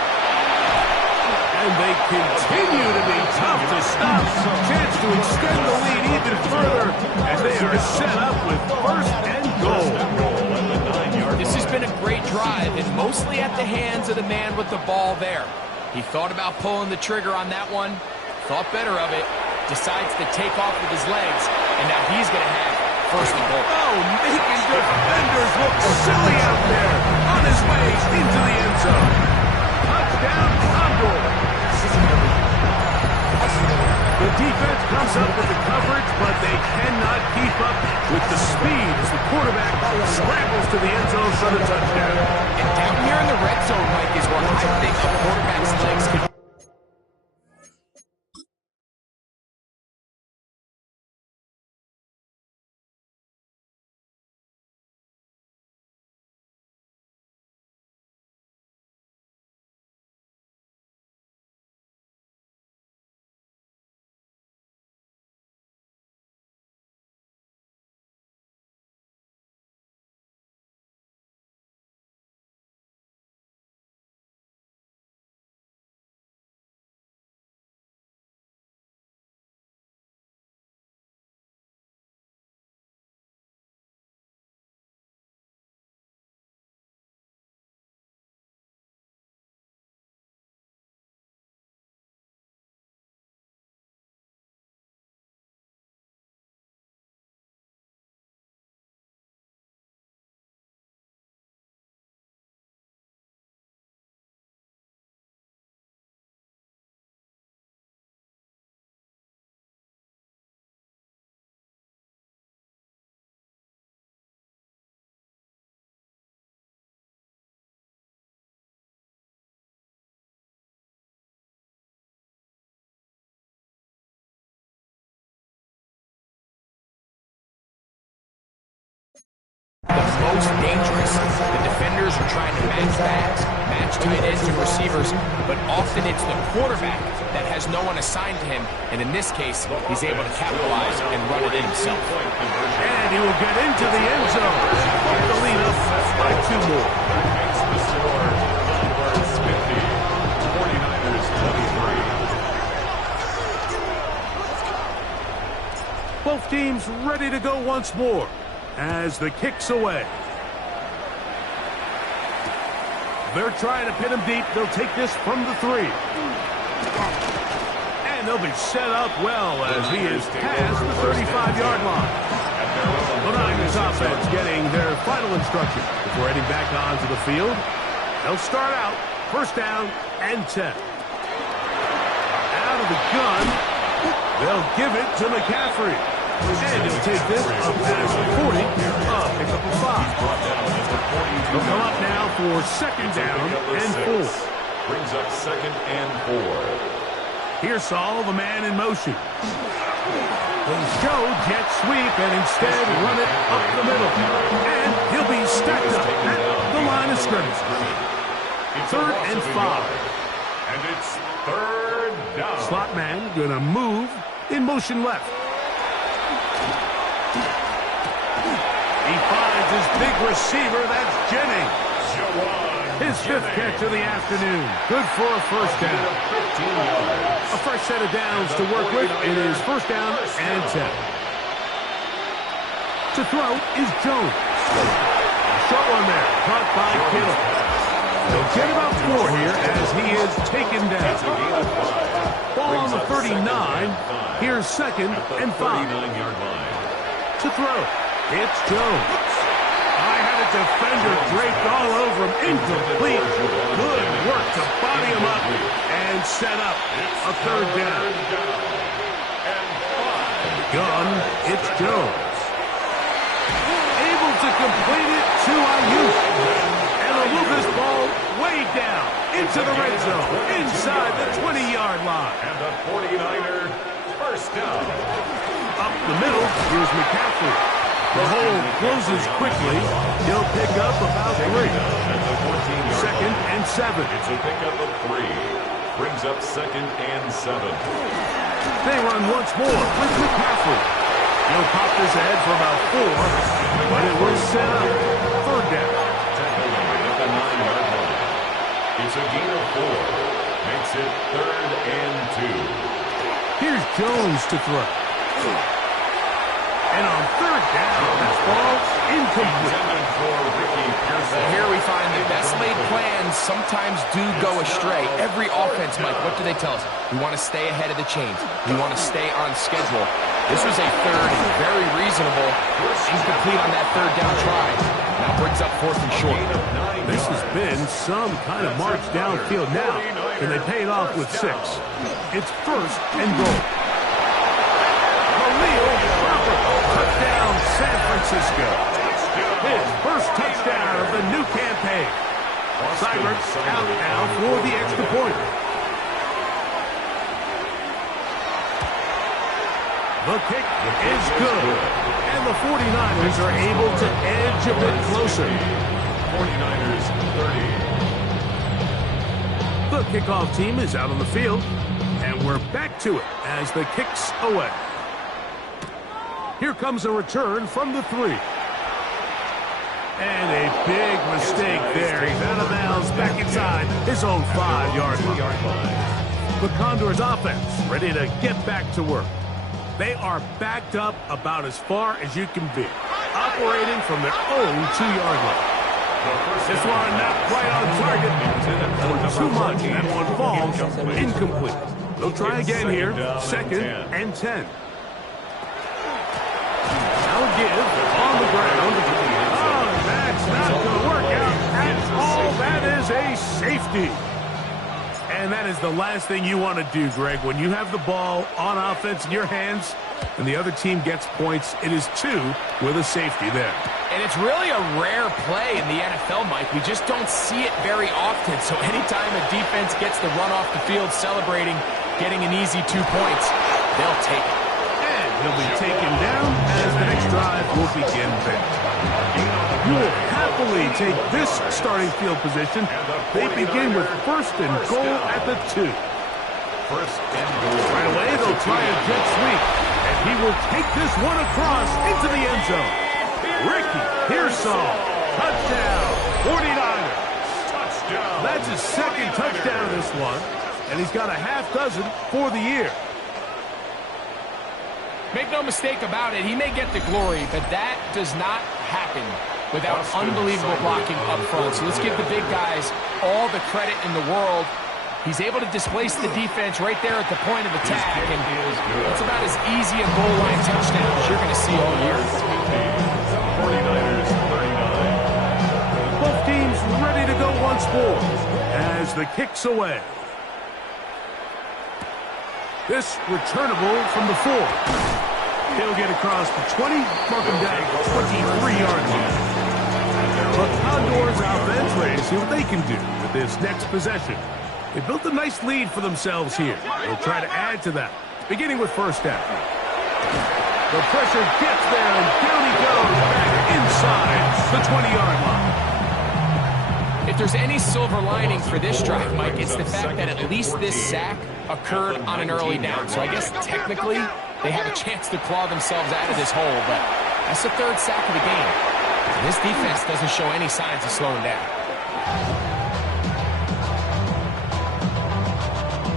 And they continue to be tough to stop. Chance to extend the lead even further as they are set up with 1st and goal. This has been a great drive, and mostly at the hands of the man with the ball there. He thought about pulling the trigger on that one, thought better of it, decides to take off with his legs, and now he's going to have 1st and goal. Oh, making defenders look silly out there on his way into the end zone. Touchdown, Condors. The defense comes up with the coverage, but they cannot keep up with the speed as the quarterback scrambles to the end zone for the touchdown. And down here in the red zone, Mike, is where I think the quarterback's legs could it's dangerous. The defenders are trying to match backs, match tight ends and receivers, but often it's the quarterback that has no one assigned to him, and in this case, he's able to capitalize and run it in himself. And he will get into the end zone. Put the lead up by 2 more. Makes the score numbers 50. 49ers 23. Both teams ready to go once more as the kick's away. They're trying to pin him deep. They'll take this from the 3. And they'll be set up well as he is past the 35-yard line. The Niners offense getting their final instruction before heading back onto the field. They'll start out first down and 10. Out of the gun, they'll give it to McCaffrey. And he'll take this up past the 40, pick up a 5. They'll come up now for second down and 4. Brings up second and 4. Here's Saul, the man in motion. They'll show jet sweep and instead run it up the middle. And he'll be stacked up at the line of scrimmage. Third and 5. And it's third down. Slot man gonna move in motion left. He finds his big receiver, that's Jennings. His 5th catch of the afternoon. Good for a first down. A fresh set of downs to work with. It is first down and 10. To throw is Jones. Short one there, caught by Kittle. They'll get about 4 here as he is taken down. Ball on the 39. Here's second and 5. To throw, it's Jones. I had a defender draped all over him. Incomplete. Good work to body him up and set up a third down. Gun, it's Jones. Able to complete it to Ayuk. And they'll move this ball way down into the red zone, inside the 20-yard line. And the 49er first down. Up the middle, here's McCaffrey. The hole closes quickly. He'll pick up about 3. Second and 7. It's a pickup of 3. Brings up second and 7. They run once more with McCaffrey. He'll pop this ahead for about 4, but it will set up third down. Tackling at the 9-yard line. It's a gain of 4. Makes it third and 2. Here's Jones to throw. And on third down, this ball's incomplete. Here we find the best laid plans sometimes do go astray. Every offense, Mike, what do they tell us? We want to stay ahead of the chains. We want to stay on schedule. This was a third and very reasonable. Incomplete on that third down try. Now brings up fourth and short. This has been some kind of march downfield now, and they pay it off with 6. It's first and goal. Touchdown, San Francisco. His first touchdown of the new campaign. Seibert out now for the extra point. The kick is good. And the 49ers are able to edge a bit closer. 49ers 30. The kickoff team is out on the field. And we're back to it as the kick's away. Here comes a return from the 3. And a big mistake there. He's out of bounds, back inside his own 5-yard line. The Condors offense ready to get back to work. They are backed up about as far as you can be, operating from their own 2-yard line. This one not quite on target. Too much. That one falls incomplete. They'll try again here. Second and 10. Now give on the ground. Oh, that's not going to work out at all. That is a safety. And that is the last thing you want to do, Greg. When you have the ball on offense in your hands and the other team gets points, it is 2 with a safety there. And it's really a rare play in the NFL, Mike. We just don't see it very often. So anytime a defense gets the run off the field celebrating, getting an easy 2 points, they'll take it. And he'll be taken down as the next drive will begin there. You will happily take this starting field position. They begin with first and goal at the 2. First and goal. Right away, they'll try a jet sweep. And he will take this one across into the end zone. Ricky Pearsall, touchdown, 49ers. Touchdown. That's his second touchdown of this one. And he's got a half dozen for the year. Make no mistake about it, he may get the glory, but that does not happen without unbelievable blocking up front. So let's give the big guys all the credit in the world. He's able to displace the defense right there at the point of attack, and it's about as easy a goal line touchdown as you're going to see all year. 49ers 39. Both teams ready to go once more as the kick's away. This returnable from the 4. He'll get across the 20, mark him down 23-yard line. The Condors offense ready to see what they can do with this next possession. They built a nice lead for themselves here. They'll try to add to that, beginning with first down. The pressure gets there, and down he goes back inside the 20-yard line. If there's any silver lining for this drive, Mike, it's the fact that at least this sack occurred on an early down. So I guess technically they have a chance to claw themselves out of this hole, but that's the third sack of the game. And this defense doesn't show any signs of slowing down.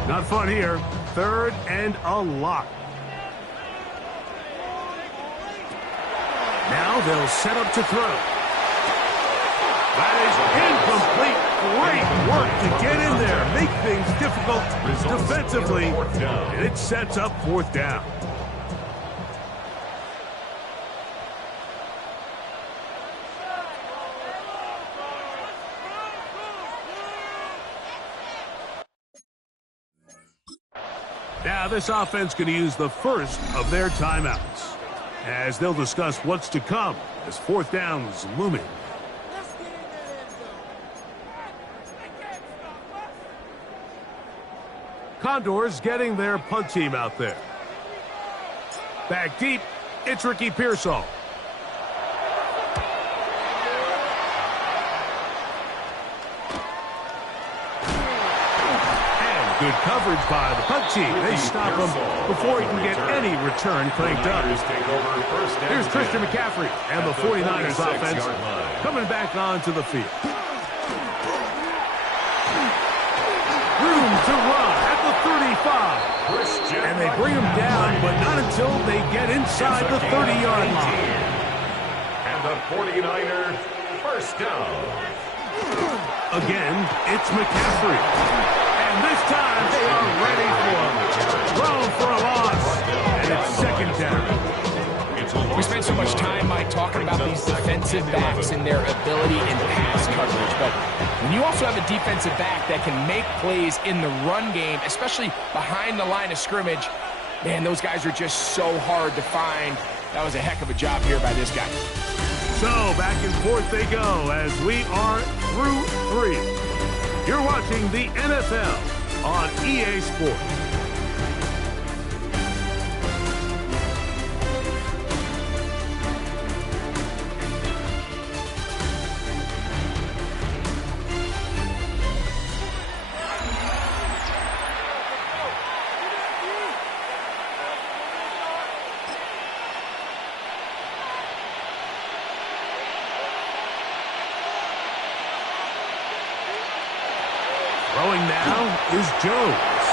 Not fun here. Third and a lot. Now they'll set up to throw. That is incomplete. Great work to get in there, make things difficult defensively, and it sets up fourth down. Now this offense going to use the first of their timeouts as they'll discuss what's to come as fourth down is looming. Condors getting their punt team out there. Back deep, it's Ricky Pearsall. And good coverage by the punt team. They stop him before he can get any return cranked up. Here's Christian McCaffrey and the 49ers offense coming back onto the field. Room to run at the 35. And they bring him down, but not until they get inside the 30-yard line. And the 49er first down. Again, it's McCaffrey. And this time they are ready for him. Thrown for a loss. And it's second down. We spent so much time, Mike, talking about these defensive backs and their ability in pass coverage. But when you also have a defensive back that can make plays in the run game, especially behind the line of scrimmage, man, those guys are just so hard to find. That was a heck of a job here by this guy. So back and forth they go as we are through 3. You're watching the NFL on EA Sports. Throwing now is Jones.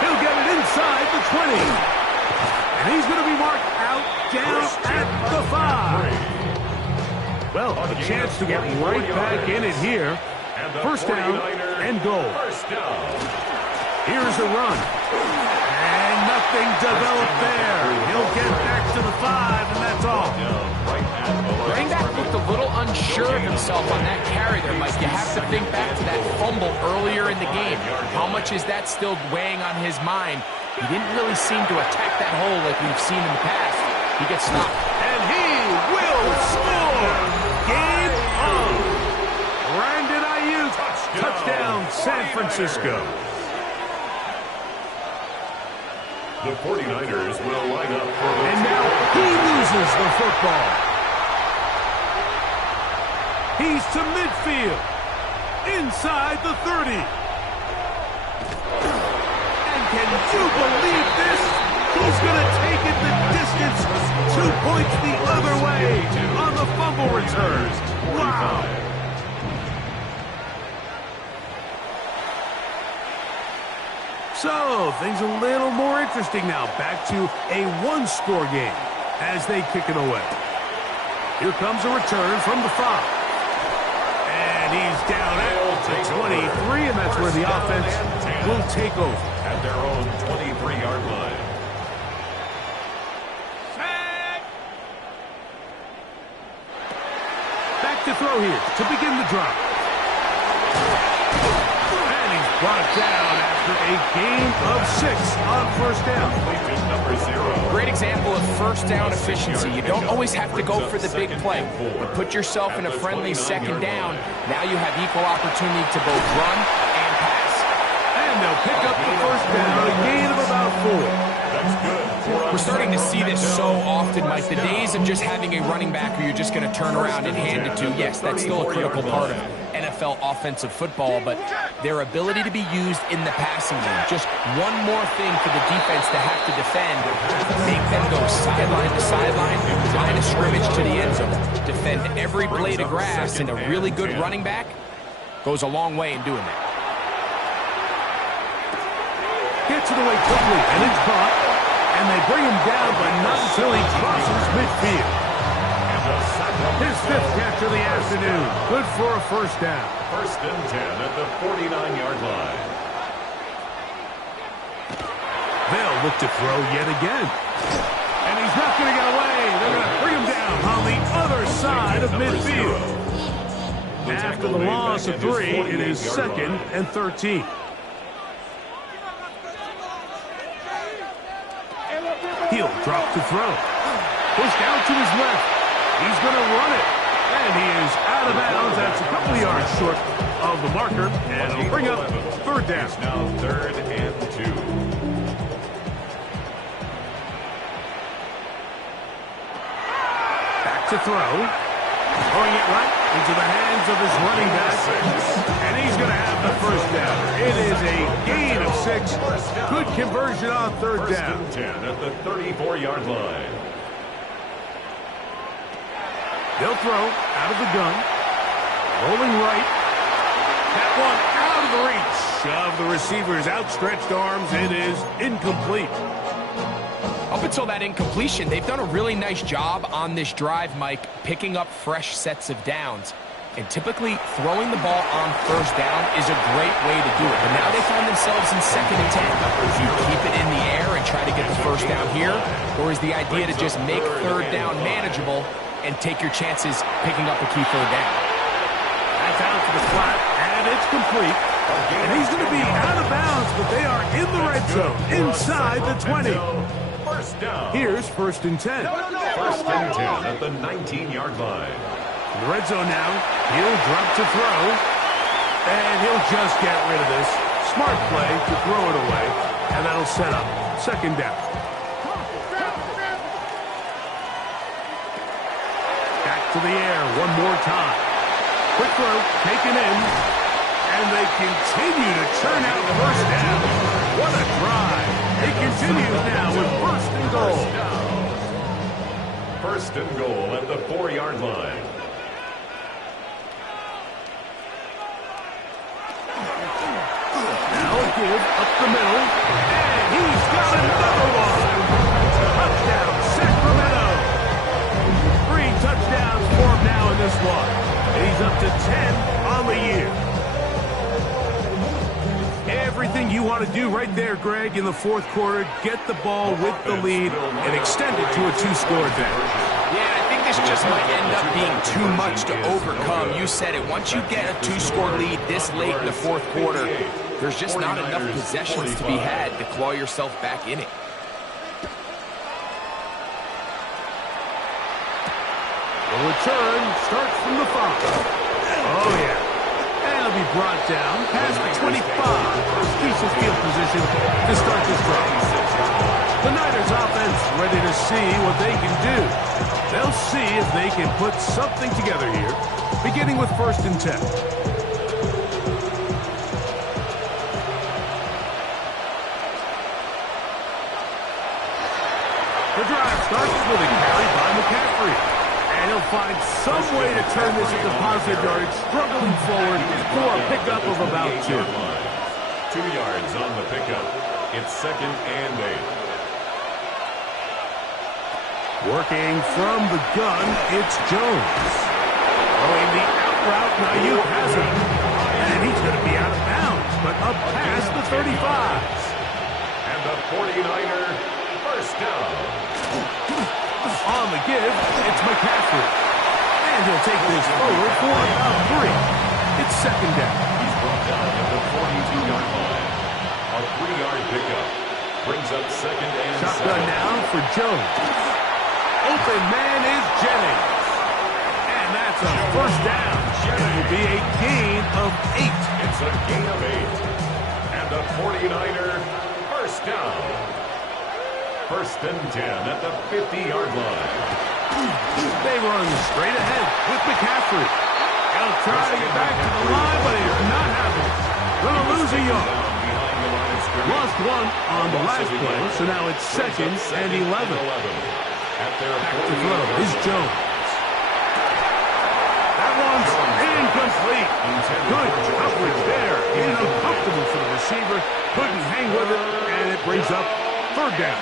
He'll get it inside the 20. And he's going to be marked out down at the 5. Well, a chance to get right back in it here. First down and goal. Here's the run. And nothing developed there. He'll get back to the 5, and that's all. Running back looked a little unsure of himself on that carry there, Mike. You have to think back to that fumble earlier in the game. How much is that still weighing on his mind? He didn't really seem to attack that hole like we've seen in the past. He gets stopped. And he will score! Game on! Brandon Ayuk, touchdown San Francisco. The 49ers will line up for And now he loses the football. He's to midfield. Inside the 30. And can you believe this? He's going to take it the distance. 2 points the other way on the fumble return. Wow. So, things a little more interesting now. Back to a one-score game as they kick it away. Here comes a return from the 5. And he's down at the 23, and that's where the offense will take over. At their own 23-yard line. Back to throw here to begin the drive. And he's brought down after a gain of 6 on first down. Number 0. Great example of first down efficiency. You don't always have to go for the big play, but put yourself in a friendly second down. Now you have equal opportunity to both run and pass. And they'll pick up the first down, a gain of about 4. That's good. We're starting to see this so often, Mike. The days of just having a running back who you're just going to turn around and hand it to, yes, that's still a critical part of NFL offensive football, but their ability to be used in the passing game. Just one more thing for the defense to have to defend. Make them go sideline to sideline, line of scrimmage to the end zone. Defend every blade of grass, and a really good running back goes a long way in doing that. Gets it away quickly, and it's caught. And they bring him down, but not until he crosses midfield. His 5th catch of the afternoon. Good for a first down. First and 10 at the 49-yard line. They'll look to throw yet again. And he's not going to get away. They're going to bring him down on the other side of midfield. After the loss of 3, it is 2nd and 13. He'll drop to throw. Pushed out to his left. He's going to run it. And he is out of bounds. That's a couple of yards short of the marker. And it'll bring up third down. Now 3rd and 2. Back to throw. Throwing it right into the hands of his running back. And he's going to have the first down. It is a gain of 6. Good conversion on third down. First and 10 at the 34-yard line. They'll throw out of the gun. Rolling right. That one out of the reach of the receiver's outstretched arms. It is incomplete. Up until that incompletion, they've done a really nice job on this drive, Mike, picking up fresh sets of downs. And typically, throwing the ball on first down is a great way to do it. But now they find themselves in 2nd and 10. Do you keep it in the air and try to get the first down here? Or is the idea to just make third down manageable and take your chances picking up a key third down? That's out to the flat, and it's complete. And he's going to be out of bounds, but they are in the red zone, inside the 20. First down. Here's 1st and 10. First and 10 at the 19-yard line. In the red zone now, he'll drop to throw, and he'll just get rid of this. Smart play to throw it away, and that'll set up 2nd down. Back to the air one more time. Quick throw, taken in, and they continue to churn out first down. What a drive. It continues now with 1st and goal. First and goal at the 4-yard line. Now a give up the middle, and he's got another one. Touchdown, Sacramento. 3 touchdowns for him now in this one. He's up to 10 on the year. Everything you want to do right there, Greg, in the 4th quarter, get the ball with the lead and extend it to a 2-score advantage. Yeah, I think this just might end up being too much to overcome. You said it. Once you get a 2-score lead this late in the 4th quarter, there's just not enough possessions to be had to claw yourself back in it. The return starts from the 5. Oh, yeah. And it'll be brought down past the 25. Decent field position to start this drive. The Niners offense ready to see what they can do. They'll see if if they can put something together here, beginning with 1st and 10. The drive starts with a carry by McCaffrey. And he'll find some way to turn this into positive yardage, struggling forward for a pickup of about 2. 2 yards on the pickup. It's 2nd and 8. Working from the gun, it's Jones. Throwing the out route, Ayuk has him. And he's going to be out of bounds, but up past the 35s. And the 49er first down. On the give, it's McCaffrey. And he'll take this forward for about 3. It's 2nd down. He's brought down at the 42-yard line. A 3-yard pickup brings up 2nd and 7. Shotgun now for Jones. Open man is Jennings. And that's a first down. It will be a gain of 8. It's a gain of 8. And the 49er first down. 1st and 10 at the 50-yard line. They run straight ahead with McCaffrey. He'll try to get back to the line, but it's not happening. Gonna lose a yard. Lost 1 on the last play, so now it's 2nd and 11. At their Back to throw is Jones. That one's incomplete. Good coverage there. Made it uncomfortable for the receiver. Couldn't hang with it, and it brings up 3rd down.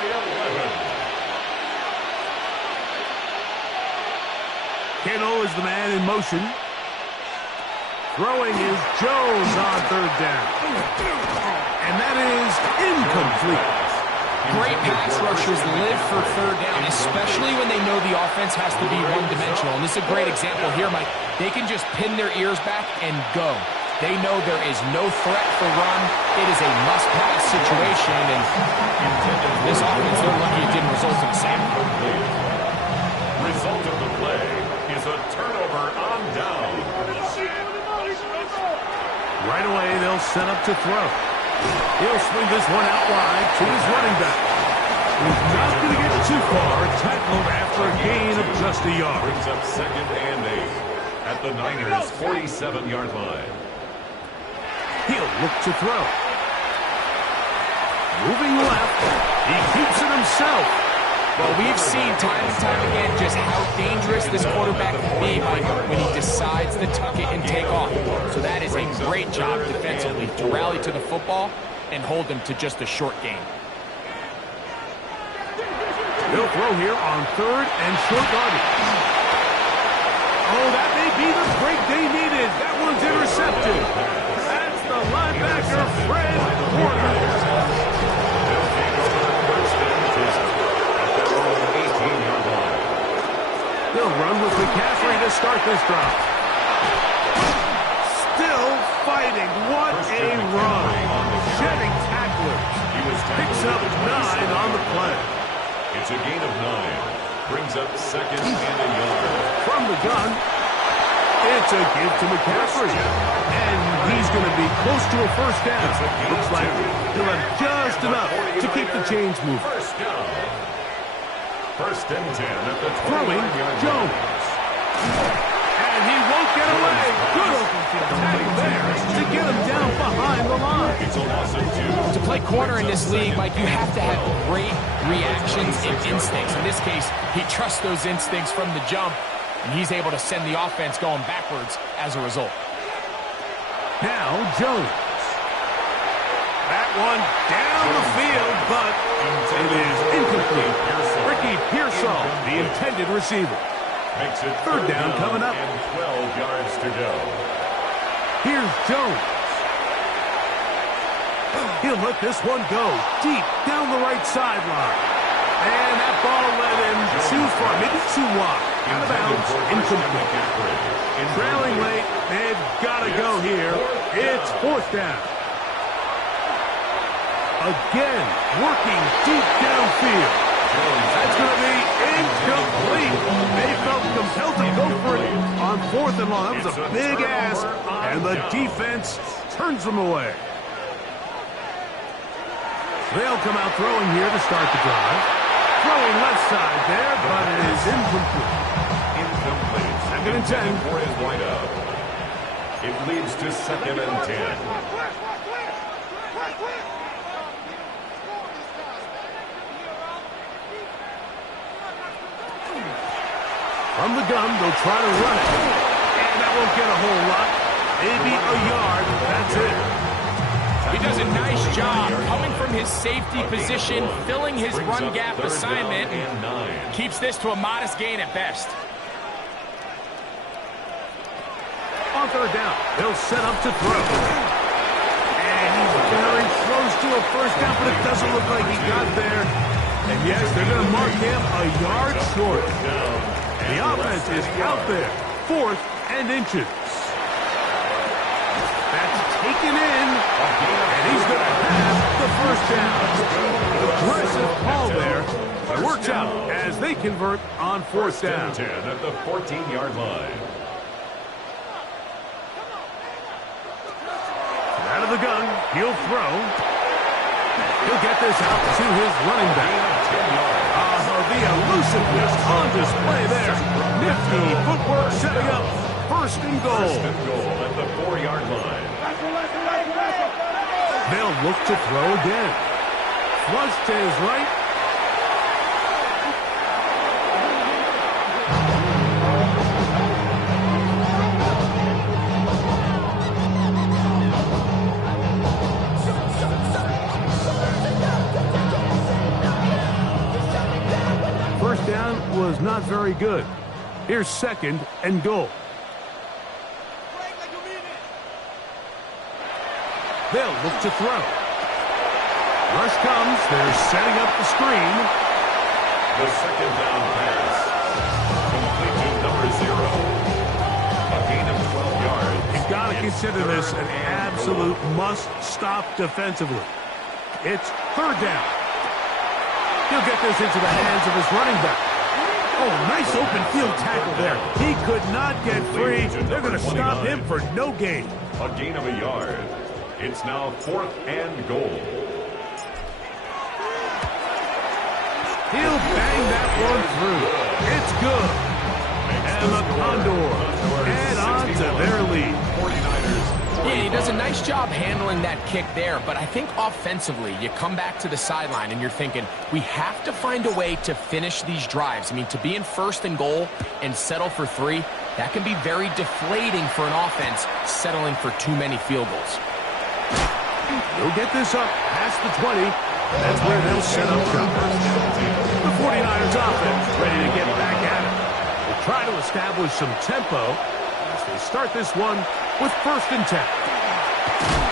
Kittle is the man in motion. Throwing is Jones on 3rd down. And that is incomplete. Great pass rushers live for 3rd down, especially when they know the offense has to be one-dimensional. And this is a great example here, Mike. They can just pin their ears back and go. They know there is no threat for run. It is a must-pass situation, and this offense, they're lucky it didn't result in a sack. Result of the play is a turnover on down. Right away, they'll set up to throw. He'll swing this one out wide to his running back. He's not going to get too far. Tackled after a gain of just a yard. Brings up 2nd and 8 at the Niners' 47-yard line. He'll look to throw. Moving left. He keeps it himself. Well, we've seen time and time again just how dangerous this quarterback can be, Mike, when he decides to tuck it and take off. So that is a great job defensively to rally to the football and hold him to just a short gain. He'll throw here on 3rd and short yardage. Oh, that may be the break they needed. That one's intercepted. That's the linebacker, Fred Warner. They'll run with McCaffrey to start this drive. Still fighting. What a run. Shedding tacklers. Picks up 9 on the play. It's a gain of 9. Brings up 2nd and a yard. From the gun, it's a give to McCaffrey. And he's going to be close to a first down. Looks like he'll have just enough to keep the chains moving. First down. 1st and 10 at the 20-yard Throwing line. Jones. And he won't get away. Good open field tackle there to get him down behind the line. It's a loss of 2. To play corner in this league, Mike, you have to have great reactions and instincts. In this case, he trusts those instincts from the jump, and he's able to send the offense going backwards as a result. Now Jones. That one down the field, but it is incomplete. Ricky Pearsall, the intended receiver. Makes it 3rd down coming up. And 12 yards to go. Here's Jones. He'll let this one go deep down the right sideline. And that ball led him too far, maybe too wide. Out of bounds, incomplete. Trailing late, they've got to go here. It's 4th down. Again, working deep downfield. That's going to be incomplete. They felt compelled to go for it on 4th and long. That was a big ask, and the defense turns them away. They'll come out throwing here to start the drive. Throwing left side there, but it is incomplete. Second and 10. For his windup. It leads to 2nd and 10. From the gun, they'll try to run it. And that won't get a whole lot. Maybe a yard. That's it. He does a nice job coming from his safety position, filling his run gap assignment, and keeps this to a modest gain at best. On third down, they'll set up to throw. And he's very close to a first down, but it doesn't look like he got there. And yes, they're going to mark him a yard short. The offense is out there, 4th and inches. That's taken in, and he's going to have the first down. Aggressive call there. It works out as they convert on 4th down. 10 at the 14-yard line. Out of the gun, he'll throw. He'll get this out to his running back. The elusiveness on display there. Nifty footwork setting up 1st and goal. 1st and goal at the 4-yard line. They'll look to throw again. Flush to his right. Was not very good. Here's 2nd and goal. They'll look to throw. Rush comes. They're setting up the screen. The 2nd down pass. Complete to number 0. A gain of 12 yards. You've got to consider this an absolute must-stop defensively. It's 3rd down. He'll get this into the hands of his running back. Oh, nice open field tackle there. He could not get free. They're going to stop him for no gain. A gain of a yard. It's now 4th and goal. He'll bang that one through. It's good. And the Condors add on to their lead. 49ers. Yeah, he does a nice job handling that kick there, but I think offensively, you come back to the sideline and you're thinking, we have to find a way to finish these drives. I mean, to be in 1st and goal and settle for 3, that can be very deflating for an offense settling for too many field goals. They'll get this up past the 20. That's where they'll set up shop. The 49ers offense ready to get back at it. They'll try to establish some tempo as they start this one with 1st and 10.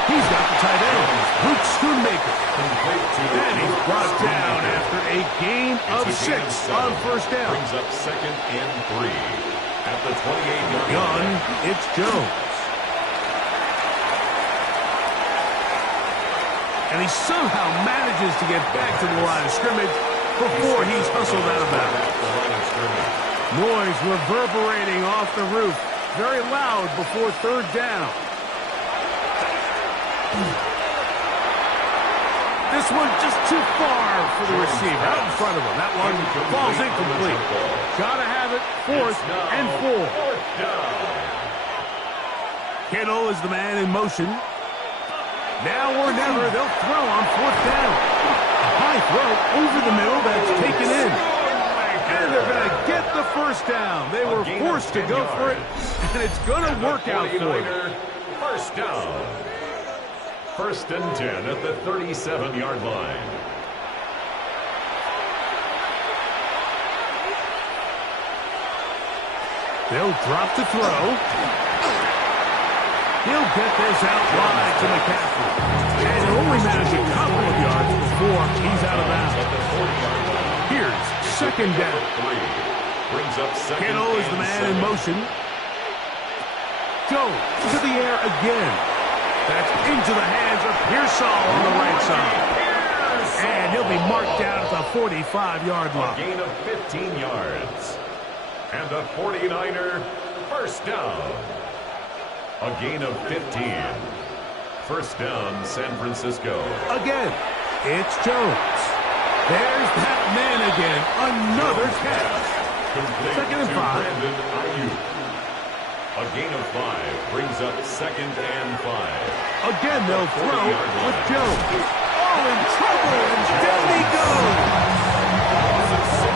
He's got the tight end, Luke Schoonmaker. And he's brought down after a gain of 6 on 1st down. Brings up 2nd and 3 at the 28-yard gun. line. It's Jones. And he somehow manages to get back to the line of scrimmage before he's hustled out of bounds. Noise reverberating off the roof. Very loud before 3rd down. This one just too far for the receiver. Out in front of him. That one falls incomplete. Gotta have it. 4th and 4. Kittle is the man in motion. Now or never, they'll throw on 4th down. A high throw over the middle that's taken in. And they're going to get the 1st down. They were forced to go for it, and it's going to work out for them. 1st down. 1st and 10 at the 37-yard line. They'll drop to throw. He'll get this out wide to McCaffrey. And he'll only manage a couple of yards before he's out of bounds. Here's 2nd down. Brings up 2nd. Kittle is the man in motion. Jones to the air again. That's into the hands of Pearsall on the right side. And he'll be marked down at the 45-yard line. A gain of 15 yards. And the 49er 1st down. A gain of 15. 1st down, San Francisco. Again, it's Jones. There's that man again. Another catch. 2nd and 5. Brandon Ayuk. A gain of 5 brings up 2nd and 5. Again, they'll throw with Jones. Oh, in trouble, and down he goes.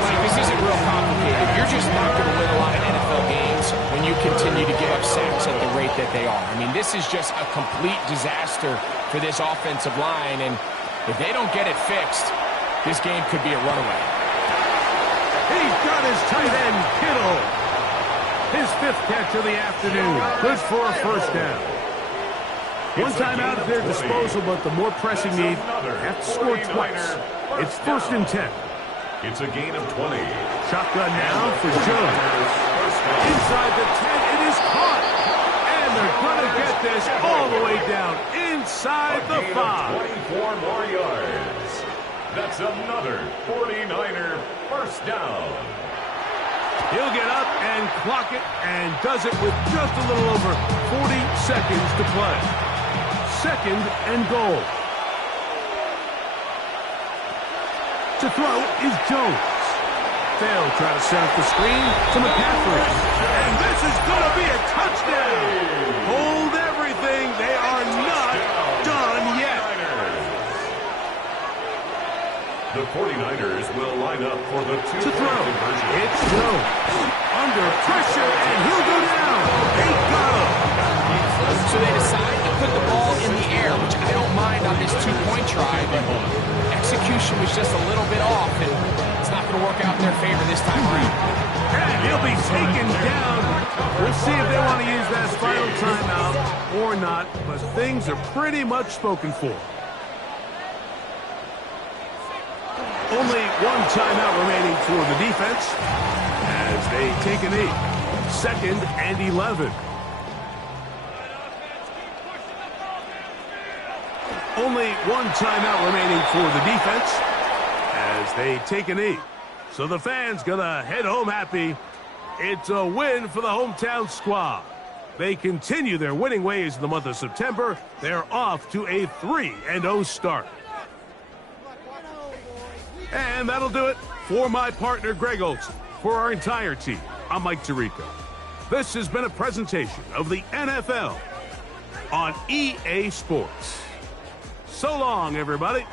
Mike, this isn't real complicated. You're just not going to win a lot of NFL games when you continue to give up sacks at the rate that they are. I mean, this is just a complete disaster for this offensive line, and if they don't get it fixed, this game could be a runaway. He's got his tight end, Kittle. His 5th catch of the afternoon. Good for a first down. One timeout at their disposal, but the more pressing need, have to score twice. It's 1st and 10. It's a gain of 20. Shotgun now for Jones. Inside the 10, it is caught. And they're going to get this all the way down inside the 5. 24 more yards. That's another 49er first down. He'll get up and clock it, and does it with just a little over 40 seconds to play. 2nd and goal. To throw is Jones. They'll try to set up the screen to McCaffrey. And this is going to be a touchdown. Hold everything. They are not done yet. The 49ers will line up for the To two-point throw, conversion. it's Jones. Under pressure, and he'll go down. They got him. So they decide to put the ball in the air, which I don't mind on this 2-point try, but execution was just a little bit off, and it's not going to work out in their favor this time around. And he'll be taken down. We'll see if they want to use that final timeout or not, but things are pretty much spoken for. Only one timeout remaining for the defense as they take a knee. 2nd and 11. Only one timeout remaining for the defense as they take a knee. So the fans gonna head home happy. It's a win for the hometown squad. They continue their winning ways in the month of September. They're off to a 3-0 start. And that'll do it for my partner, Greg Olsen. For our entire team, I'm Mike Tirico. This has been a presentation of the NFL on EA Sports. So long, everybody.